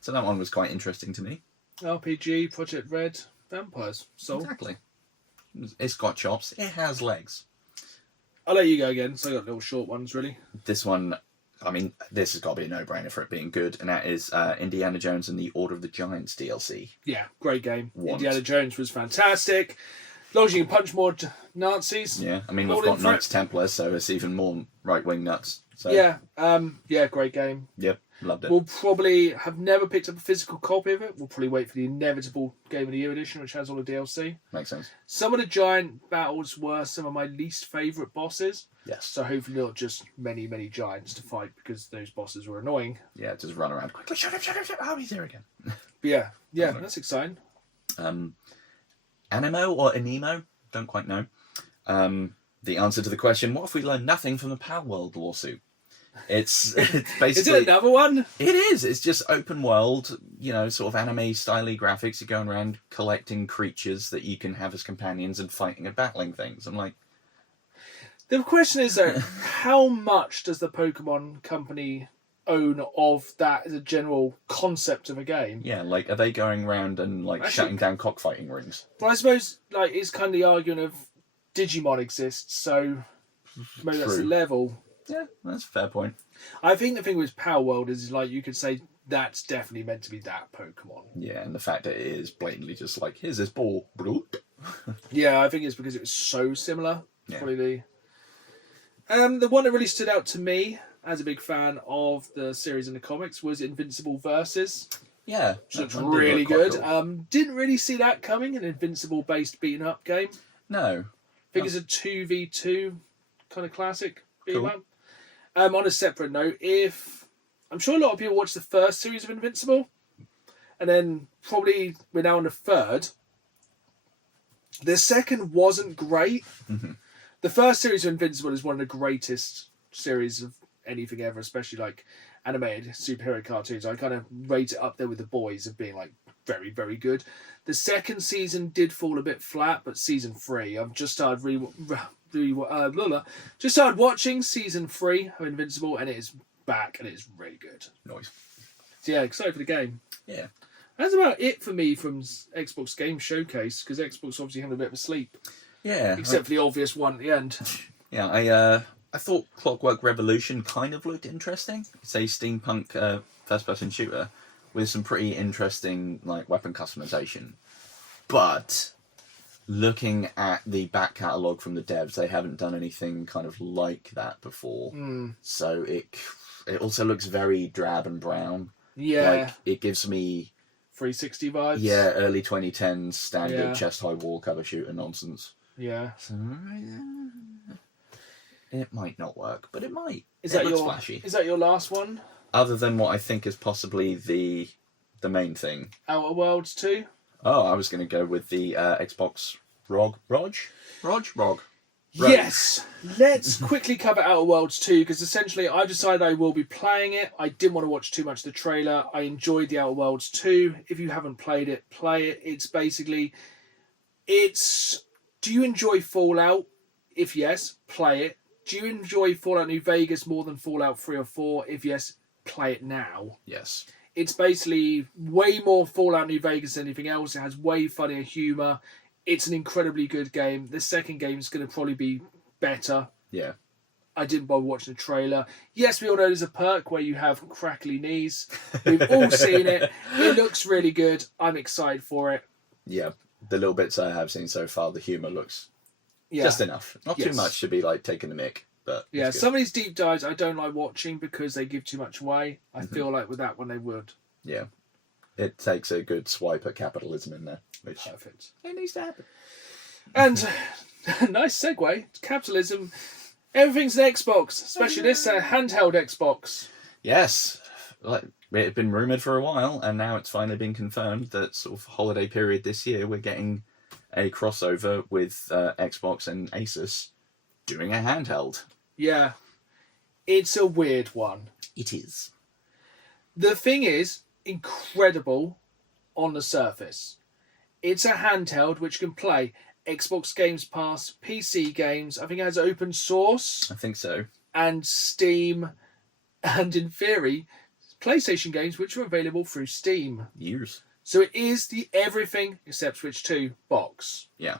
So that one was quite interesting to me. RPG, Project Red, vampires. So Exactly. It's got chops. It has legs. I'll let you go again. So I got little short ones, really. This one, I mean, this has got to be a no-brainer for it being good, and that is Indiana Jones and the Order of the Giants DLC. Yeah, great game. Want. Indiana Jones was fantastic. As long as you can punch more Nazis. Yeah, I mean, we've All got in for Knights Templar, so it's even more right-wing nuts. So, Yeah, great game. Yep, loved it. We'll probably have never picked up a physical copy of it. We'll probably wait for the inevitable Game of the Year edition, which has all the DLC. Makes sense. Some of the giant battles were some of my least favourite bosses. Yes. So hopefully not just many, many giants to fight because those bosses were annoying. Yeah, just run around quickly. Shut up, shut up, shut up. Oh, he's there again. But yeah, that's exciting. Anemo or Anemo? Don't quite know. The answer to the question, what if we learned nothing from the Power World lawsuit? It's basically... Is it another one? It is. It's just open world, sort of anime-style graphics. You're going around collecting creatures that you can have as companions and fighting and battling things. I'm like... The question is, though, how much does the Pokemon company own of that as a general concept of a game? Yeah, like, are they going around and, shutting down cockfighting rings? Well, I suppose, it's kind of the argument of Digimon exists, so maybe that's the level. Yeah, that's a fair point. I think the thing with Power World is, you could say that's definitely meant to be that Pokemon. Yeah, and the fact that it is blatantly just here's this ball. Bloop. Yeah, I think it's because it was so similar. Yeah. Probably the one that really stood out to me as a big fan of the series in the comics was Invincible Versus. Yeah, Which looked really good. Cool. Didn't really see that coming, an Invincible-based beaten-up game. No. I think it's a 2v2 kind of classic beat-em-up. On a separate note, I'm sure a lot of people watched the first series of Invincible, and then probably we're now on the third. The second wasn't great. Mm-hmm. The first series of Invincible is one of the greatest series of anything ever, especially animated superhero cartoons. I kind of rate it up there with The Boys of being very, very good. The second season did fall a bit flat, but season 3, I've just started just started watching season 3 of Invincible, and it is back, and it is really good. Nice. So yeah, excited for the game. Yeah. That's about it for me from Xbox Game Showcase, because Xbox obviously having a bit of a sleep. Yeah. Except for the obvious one at the end. Yeah, I thought Clockwork Revolution kind of looked interesting. It's a steampunk first-person shooter with some pretty interesting weapon customization. But looking at the back catalogue from the devs, they haven't done anything kind of like that before. So it also looks very drab and brown. Yeah. It gives me 360 vibes. Yeah, early 2010s standard chest-high wall cover shooter nonsense. Yeah. So, it might not work, but it might. It looks flashy. Is that your last one? Other than what I think is possibly the main thing. Outer Worlds 2? Oh, I was going to go with the Xbox ROG. Yes! Let's quickly cover Outer Worlds 2, because essentially I've decided I will be playing it. I didn't want to watch too much of the trailer. I enjoyed the Outer Worlds 2. If you haven't played it, play it. It's basically... Do you enjoy Fallout? If yes, play it. Do you enjoy Fallout New Vegas more than Fallout 3 or 4? If yes, play it now. Yes. It's basically way more Fallout New Vegas than anything else. It has way funnier humour. It's an incredibly good game. The second game is going to probably be better. Yeah. I didn't bother watching the trailer. Yes, we all know there's a perk where you have crackly knees. We've all seen it. It looks really good. I'm excited for it. Yeah. The little bits I have seen so far, the humour looks just enough. Not too much to be taking the mick. But yeah, some of these deep dives I don't like watching because they give too much away. I feel like with that one they would. Yeah. It takes a good swipe at capitalism in there. Which Perfect. It needs to happen. And nice segue. Capitalism. Everything's an Xbox, especially this handheld Xbox. Yes. It had been rumoured for a while, and now it's finally been confirmed that sort of holiday period this year we're getting a crossover with Xbox and Asus doing a handheld. Yeah. It's a weird one. It is. The thing is, incredible on the surface. It's a handheld which can play Xbox Games Pass, PC games. I think it has open source I think so. and Steam, and in theory, PlayStation games which are available through Steam. Years. So it is the everything except Switch 2 box. Yeah.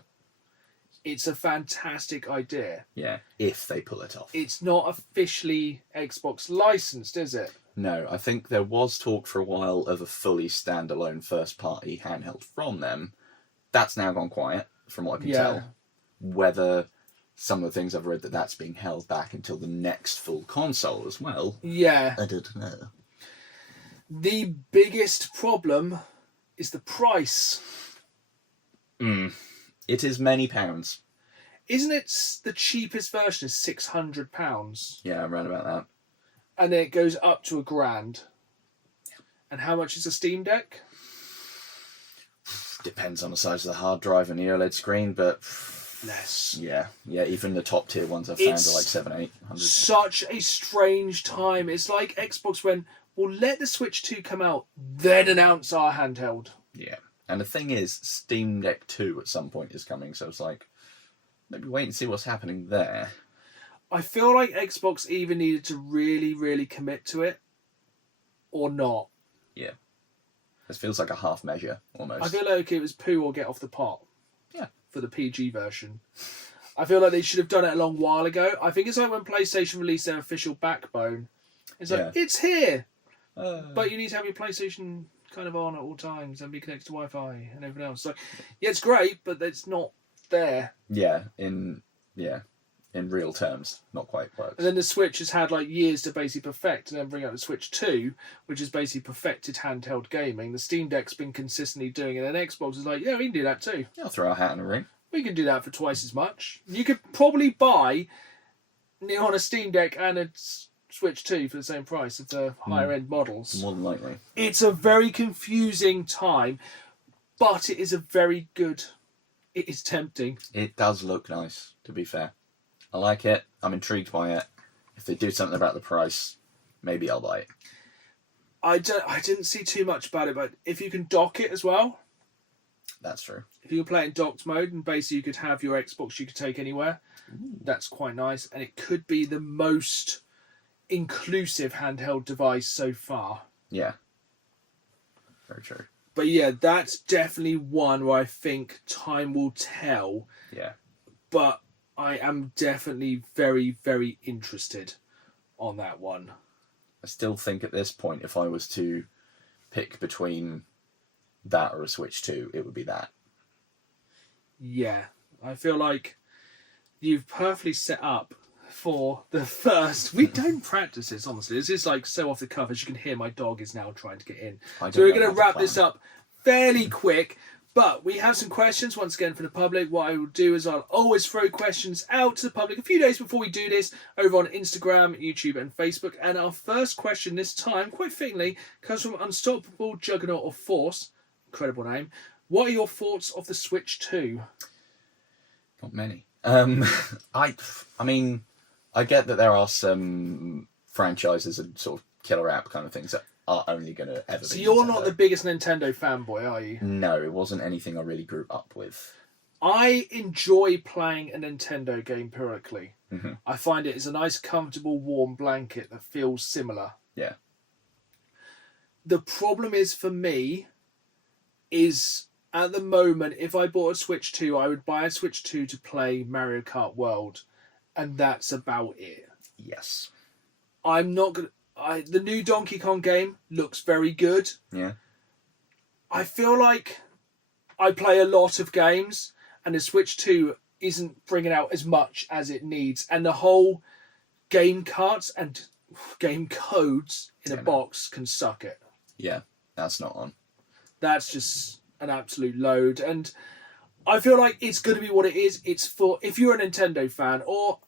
It's a fantastic idea. Yeah. If they pull it off. It's not officially Xbox licensed, is it? No, I think there was talk for a while of a fully standalone first-party handheld from them. That's now gone quiet, from what I can tell. Whether some of the things I've read that's being held back until the next full console as well. Yeah. I don't know. The biggest problem is the price. It is many pounds. Isn't it the cheapest version is £600? Yeah, around about that. And then it goes up to £1,000. And how much is a Steam Deck? Depends on the size of the hard drive and the OLED screen, but Less. yeah, even the top tier ones I've found are like 700-800. Such a strange time. It's like Xbox went, well, let the Switch 2 come out, then announce our handheld. Yeah, and the thing is, Steam Deck 2 at some point is coming, so it's like, maybe wait and see what's happening there. I feel like Xbox either needed to really, really commit to it or not. Yeah. This feels like a half measure, almost. I feel like it was poo or get off the pot. Yeah. For the PG version. I feel like they should have done it a long while ago. I think it's like when PlayStation released their official backbone. It's like, it's here! But you need to have your PlayStation kind of on at all times and be connected to Wi-Fi and everything else. So, yeah, it's great, but it's not there. Yeah, in real terms, not quite works. And then the Switch has had like years to basically perfect, and then bring out the Switch 2, which is basically perfected handheld gaming. The Steam Deck's been consistently doing it, and Xbox is like, yeah, we can do that too. I'll throw our hat in the ring. We can do that for twice as much. You could probably buy on a Steam Deck and a Switch 2 for the same price of the higher end models. More than likely. It's a very confusing time, but it is a very good. It is tempting. It does look nice, to be fair. I like it. I'm intrigued by it. If they do something about the price, maybe I'll buy it. I didn't see too much about it, but if you can dock it as well. That's true. If you can play it in docked mode, and basically you could have your Xbox you could take anywhere. That's quite nice. And it could be the most inclusive handheld device so far. Yeah. Very true. But yeah, that's definitely one where I think time will tell. Yeah. But I am definitely very, very interested on that one. I still think at this point, if I was to pick between that or a Switch 2, it would be that. Yeah. I feel like you've perfectly set up for the first. We don't practice this, honestly. This is like so off the cuff. As you can hear, my dog is now trying to get in. So we're going to wrap this up fairly quick. But we have some questions, once again, for the public. What I will do is I'll always throw questions out to the public a few days before we do this over on Instagram, YouTube, and Facebook. And our first question this time, quite fittingly, comes from Unstoppable Juggernaut of Force. Incredible name. What are your thoughts of the Switch 2? Not many. I mean, I get that there are some franchises and sort of killer app kind of things that are only going to ever be. So you're Nintendo. not the biggest Nintendo fanboy, are you? No, it wasn't anything I really grew up with. I enjoy playing a Nintendo game periodically. Mm-hmm. I find it is a nice, comfortable, warm blanket that feels similar. Yeah. The problem is, for me, is at the moment, if I bought a Switch 2, I would buy a Switch 2 to play Mario Kart World. And that's about it. Yes. I'm not going to... The new Donkey Kong game looks very good. Yeah. I feel like I play a lot of games, and the Switch 2 isn't bringing out as much as it needs. And the whole game carts and game codes in a box can suck it. Yeah, that's not on. That's just an absolute load. And I feel like it's going to be what it is. It's for, if you're a Nintendo fan, or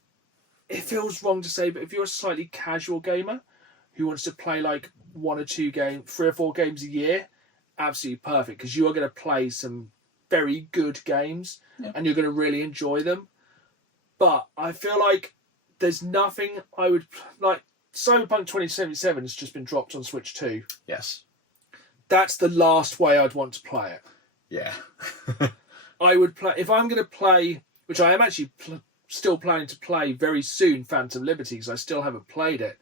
it feels wrong to say, but if you're a slightly casual gamer who wants to play like 1 or 2 games, 3 or 4 games a year, absolutely perfect, because you are going to play some very good games and you're going to really enjoy them. But I feel like there's nothing I would like. Cyberpunk 2077 has just been dropped on Switch 2. Yes. That's the last way I'd want to play it. Yeah. I would play if I'm going to play, which I am actually still planning to play very soon, Phantom Liberty, because I still haven't played it.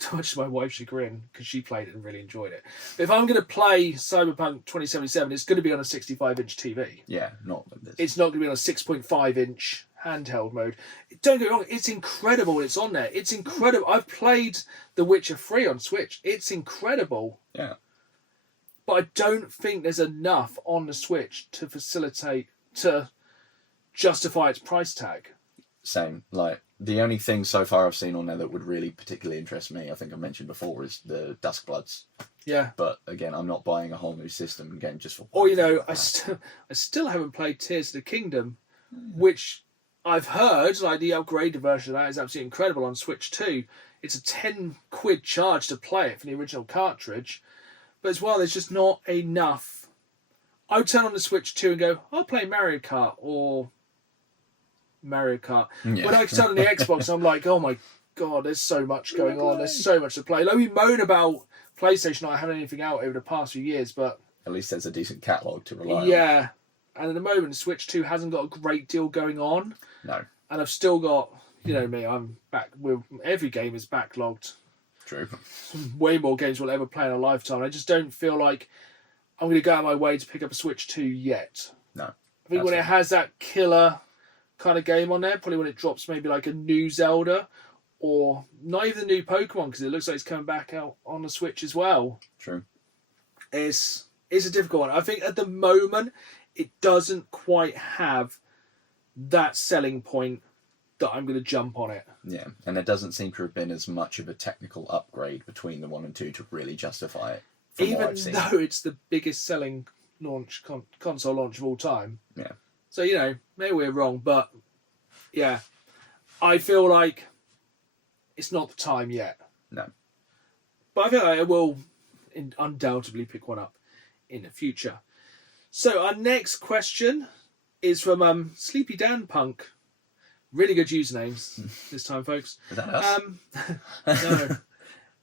To much to my wife's chagrin, because she played it and really enjoyed it. But if I'm going to play Cyberpunk 2077, it's going to be on a 65-inch TV. Yeah, not with this. It's not going to be on a 6.5-inch handheld mode. Don't get me wrong, it's incredible when it's on there. It's incredible. I've played The Witcher 3 on Switch. It's incredible. Yeah. But I don't think there's enough on the Switch to justify its price tag. Same. Like, the only thing so far I've seen on there that would really particularly interest me, I think I mentioned before, is the Duskbloods. Yeah. But again, I'm not buying a whole new system again just for... Or, I still haven't played Tears of the Kingdom, which I've heard, like, the upgraded version of that is absolutely incredible on Switch 2. It's a £10 charge to play it for the original cartridge. But as well, there's just not enough. I would turn on the Switch 2 and go, I'll play Mario Kart or Mario Kart. Yeah. When I turn on the Xbox, I'm like, oh my God, there's so much going on. There's so much to play. Like, we moan about PlayStation not having anything out over the past few years, but... At least there's a decent catalogue to rely on. Yeah. And at the moment, Switch 2 hasn't got a great deal going on. No. And I've still got, me, I'm back. Every game is backlogged. True. Way more games we'll ever play in a lifetime. I just don't feel like I'm going to go out of my way to pick up a Switch 2 yet. No. I think when it has that killer kind of game on there, probably when it drops maybe like a new Zelda or not even the new Pokemon, because it looks like it's coming back out on the Switch as well. True. It's a difficult one. I think at the moment it doesn't quite have that selling point that I'm going to jump on it. Yeah, and there doesn't seem to have been as much of a technical upgrade between the 1 and 2 to really justify it. Even though it's the biggest selling console launch of all time. Yeah. So, maybe we're wrong, but yeah, I feel like it's not the time yet. No. But I feel like I will undoubtedly pick one up in the future. So our next question is from Sleepy Dan Punk. Really good usernames this time, folks. Is that us?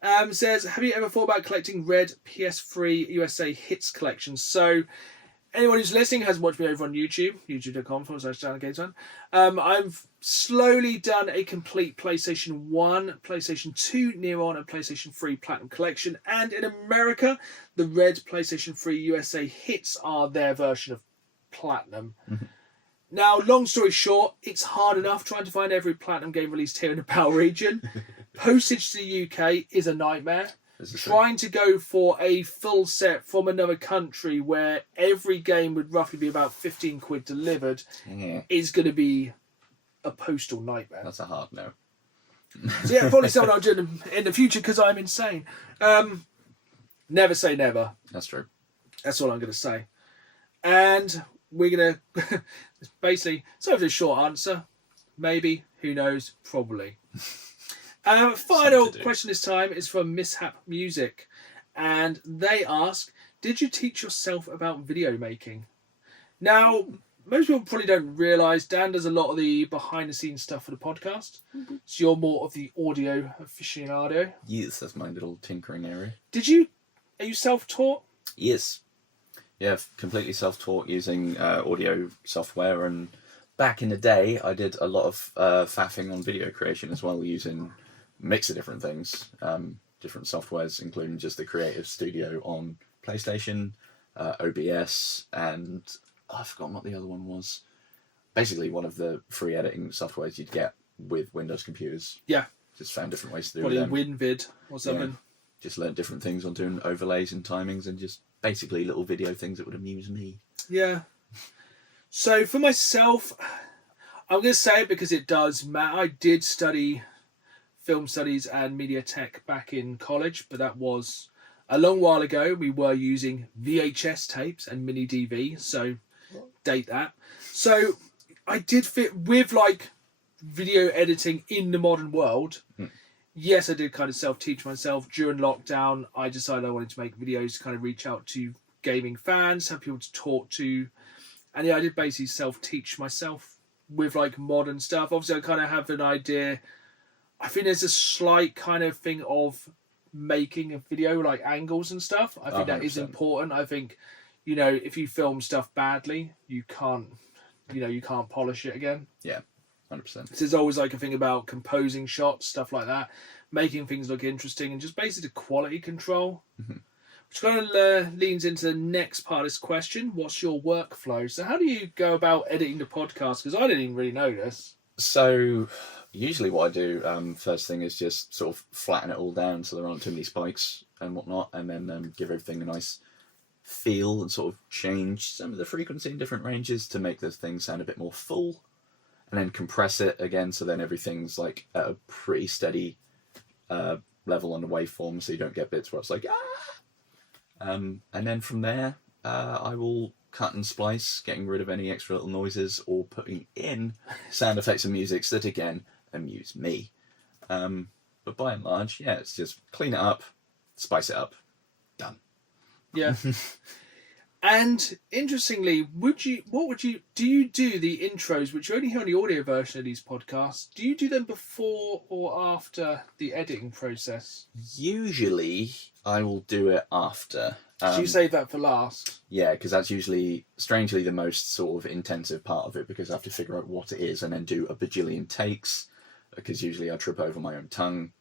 No. Says, have you ever thought about collecting Red PS3 USA Hits collections? So, anyone who's listening hasn't watched me over on YouTube, youtube.com/DanGamesman. I've slowly done a complete PlayStation 1, PlayStation 2 Neon, and PlayStation 3 Platinum collection. And in America, the Red PlayStation 3 USA Hits are their version of Platinum. Mm-hmm. Now, long story short, it's hard enough trying to find every Platinum game released here in the PAL region. Postage to the UK is a nightmare. Trying to go for a full set from another country where every game would roughly be about £15 delivered is going to be a postal nightmare. That's a hard no. So yeah, probably something I'll do in the future because I'm insane. Never say never. That's true. That's all I'm going to say. And we're going to basically, so the short answer, maybe, who knows, probably. Final question this time is from Mishap Music, and they ask, did you teach yourself about video making? Now, most people probably don't realise Dan does a lot of the behind the scenes stuff for the podcast, so you're more of the audio aficionado. Yes, that's my little tinkering area. Are you self-taught? Yes. Yeah, completely self-taught using audio software, and back in the day I did a lot of faffing on video creation as well, using mix of different things, different softwares, including just the Creative Studio on PlayStation, OBS, and I've forgotten what the other one was. Basically, one of the free editing softwares you'd get with Windows computers. Yeah. Just found different ways to do it. Probably WinVid or something. Yeah. Just learned different things on doing overlays and timings and just basically little video things that would amuse me. Yeah. So for myself, I'm going to say it because it does matter. I did study film studies and media tech back in college, but that was a long while ago. We were using VHS tapes and mini DV, so date that. So I did fit with like video editing in the modern world. Yes, I did kind of self-teach myself. During lockdown, I decided I wanted to make videos to kind of reach out to gaming fans, have people to talk to. And yeah, I did basically self-teach myself with like modern stuff. Obviously, I kind of have an idea. I think there's a slight kind of thing of making a video, like angles and stuff. I think that is important. I think, if you film stuff badly, you can't you can't polish it again. Yeah, 100%. So there's always like a thing about composing shots, stuff like that, making things look interesting, and just basically quality control. Mm-hmm. Which kind of leans into the next part of this question. What's your workflow? So how do you go about editing the podcast? Because I didn't even really know this. So usually what I do, first thing is just sort of flatten it all down so there aren't too many spikes and whatnot, and then give everything a nice feel and sort of change some of the frequency in different ranges to make the thing sound a bit more full, and then compress it again so then everything's like at a pretty steady level on the waveform, so you don't get bits where it's like and then from there I will cut and splice, getting rid of any extra little noises or putting in sound effects and music that again amuse me, but by and large, yeah, it's just clean it up, spice it up, done. Yeah. And interestingly, do you do the intros, which you only hear on the audio version of these podcasts, do you do them before or after the editing process? Usually I will do it after. So you save that for last? Yeah, because that's usually, strangely, the most sort of intensive part of it, because I have to figure out what it is and then do a bajillion takes, because usually I trip over my own tongue.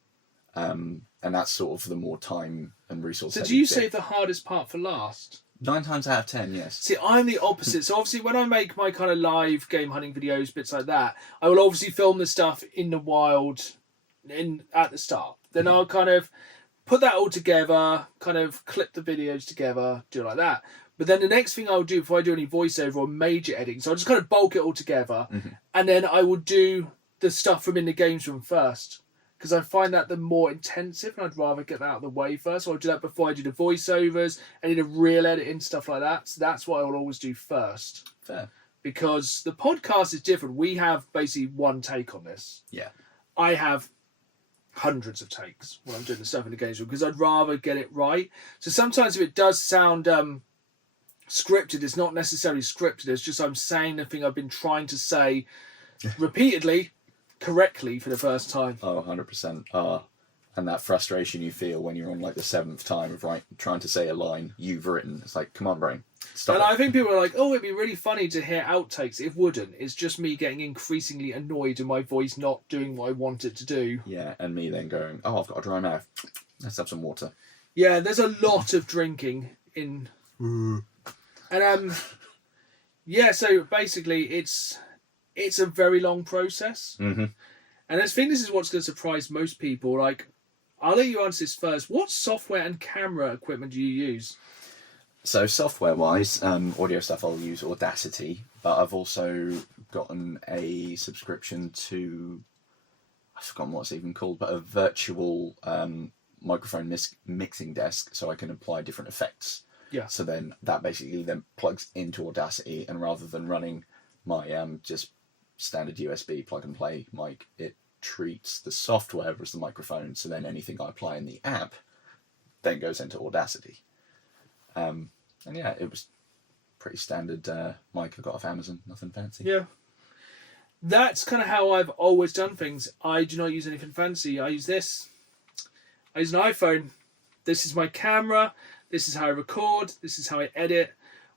And that's sort of the more time and resource. So do you save the hardest part for last? 9 times out of 10, yes. See, I'm the opposite. So obviously when I make my kind of live game hunting videos, bits like that, I will obviously film the stuff in the wild at the start. Then I'll kind of put that all together, kind of clip the videos together, do it like that. But then the next thing I'll do before I do any voiceover or major editing, so I'll just kind of bulk it all together, and then I will do the stuff from in the games room first. Because I find that the more intensive, and I'd rather get that out of the way first. So I'll do that before I do the voiceovers, any of the real editing, stuff like that. So that's what I will always do first. Fair. Because the podcast is different. We have basically one take on this. Yeah. I have hundreds of takes when I'm doing the stuff in the games room, because I'd rather get it right. So sometimes if it does sound scripted, it's not necessarily scripted. It's just I'm saying the thing I've been trying to say repeatedly, correctly for the first time. Oh, 100%. And that frustration you feel when you're on like the 7th time of trying to say a line you've written. It's like, come on, brain. Stop And it. I think people are like, oh, it'd be really funny to hear outtakes. It wouldn't. It's just me getting increasingly annoyed and my voice not doing what I want it to do. Yeah, and me then going, oh, I've got a dry mouth. Let's have some water. Yeah, there's a lot of drinking in... And, yeah, so basically it's a very long process. Mm-hmm. And I think this is what's going to surprise most people. Like, I'll let you answer this first. What software and camera equipment do you use? So software-wise, audio stuff, I'll use Audacity, but I've also gotten a subscription to, I've forgotten what it's even called, but a virtual microphone mixing desk, so I can apply different effects. Yeah. So then that basically then plugs into Audacity, and rather than running my just standard USB plug and play mic, it treats the software as the microphone, so then anything I apply in the app then goes into Audacity. And yeah, it was pretty standard mic I got off Amazon, nothing fancy. Yeah. That's kind of how I've always done things. I do not use anything fancy. I use this. I use an iPhone. This is my camera. This is how I record. This is how I edit.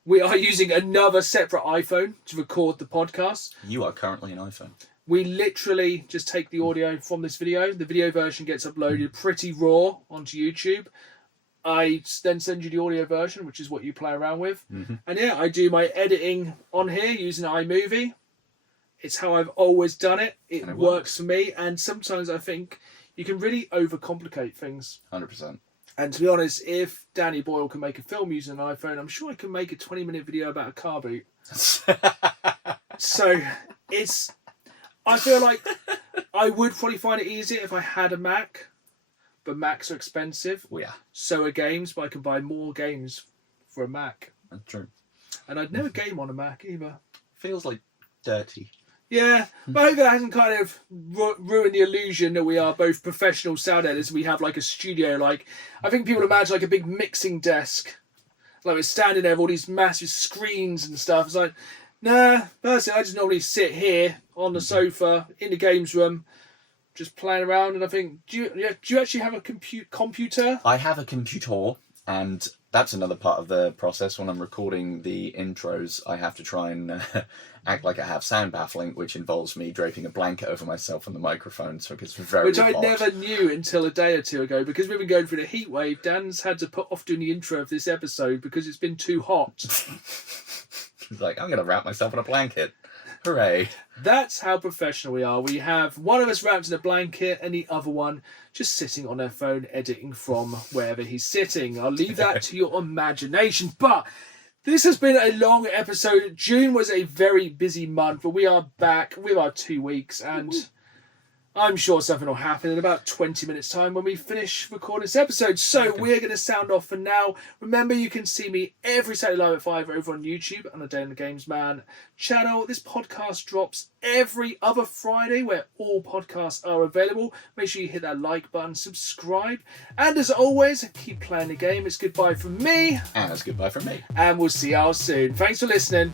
We are using another separate iPhone to record the podcast. You are currently an iPhone. We literally just take the audio from this video. The video version gets uploaded pretty raw onto YouTube. I then send you the audio version, which is what you play around with. Mm-hmm. And yeah, I do my editing on here using iMovie. It's how I've always done it. It works for me. And sometimes I think you can really overcomplicate things. 100%. And to be honest, if Danny Boyle can make a film using an iPhone, I'm sure I can make a 20-minute video about a car boot. So I feel like I would probably find it easier if I had a Mac, but Macs are expensive. Well, yeah. So are games, but I can buy more games for a Mac. That's true. And I'd never game on a Mac either. Feels like dirty. Yeah, but I hope that hasn't kind of ruined the illusion that we are both professional sound editors. We have like a studio, like I think people imagine like a big mixing desk, like we're standing there with all these massive screens and stuff. It's like, nah, personally, I just normally sit here on the sofa in the games room, just playing around. And I think, do you actually have a computer? I have a computer, and That's another part of the process. When I'm recording the intros, I have to try and act like I have sound baffling, which involves me draping a blanket over myself on the microphone, so it gets very Which hot. I never knew until a day or two ago, because we've been going through the heat wave. Dan's had to put off doing the intro of this episode because it's been too hot. He's like, I'm going to wrap myself in a blanket. Hooray. That's how professional we are. We have one of us wrapped in a blanket and the other one just sitting on their phone editing from wherever he's sitting. I'll leave that to your imagination. But this has been a long episode. June was a very busy month, but we are back with our 2 weeks, and I'm sure something will happen in about 20 minutes' time when we finish recording this episode. So we're going to sound off for now. Remember, you can see me every Saturday live at 5 over on YouTube on the Day in the Games Man channel. This podcast drops every other Friday where all podcasts are available. Make sure you hit that like button, subscribe. And as always, keep playing the game. It's goodbye from me. And it's goodbye from me. And we'll see y'all soon. Thanks for listening.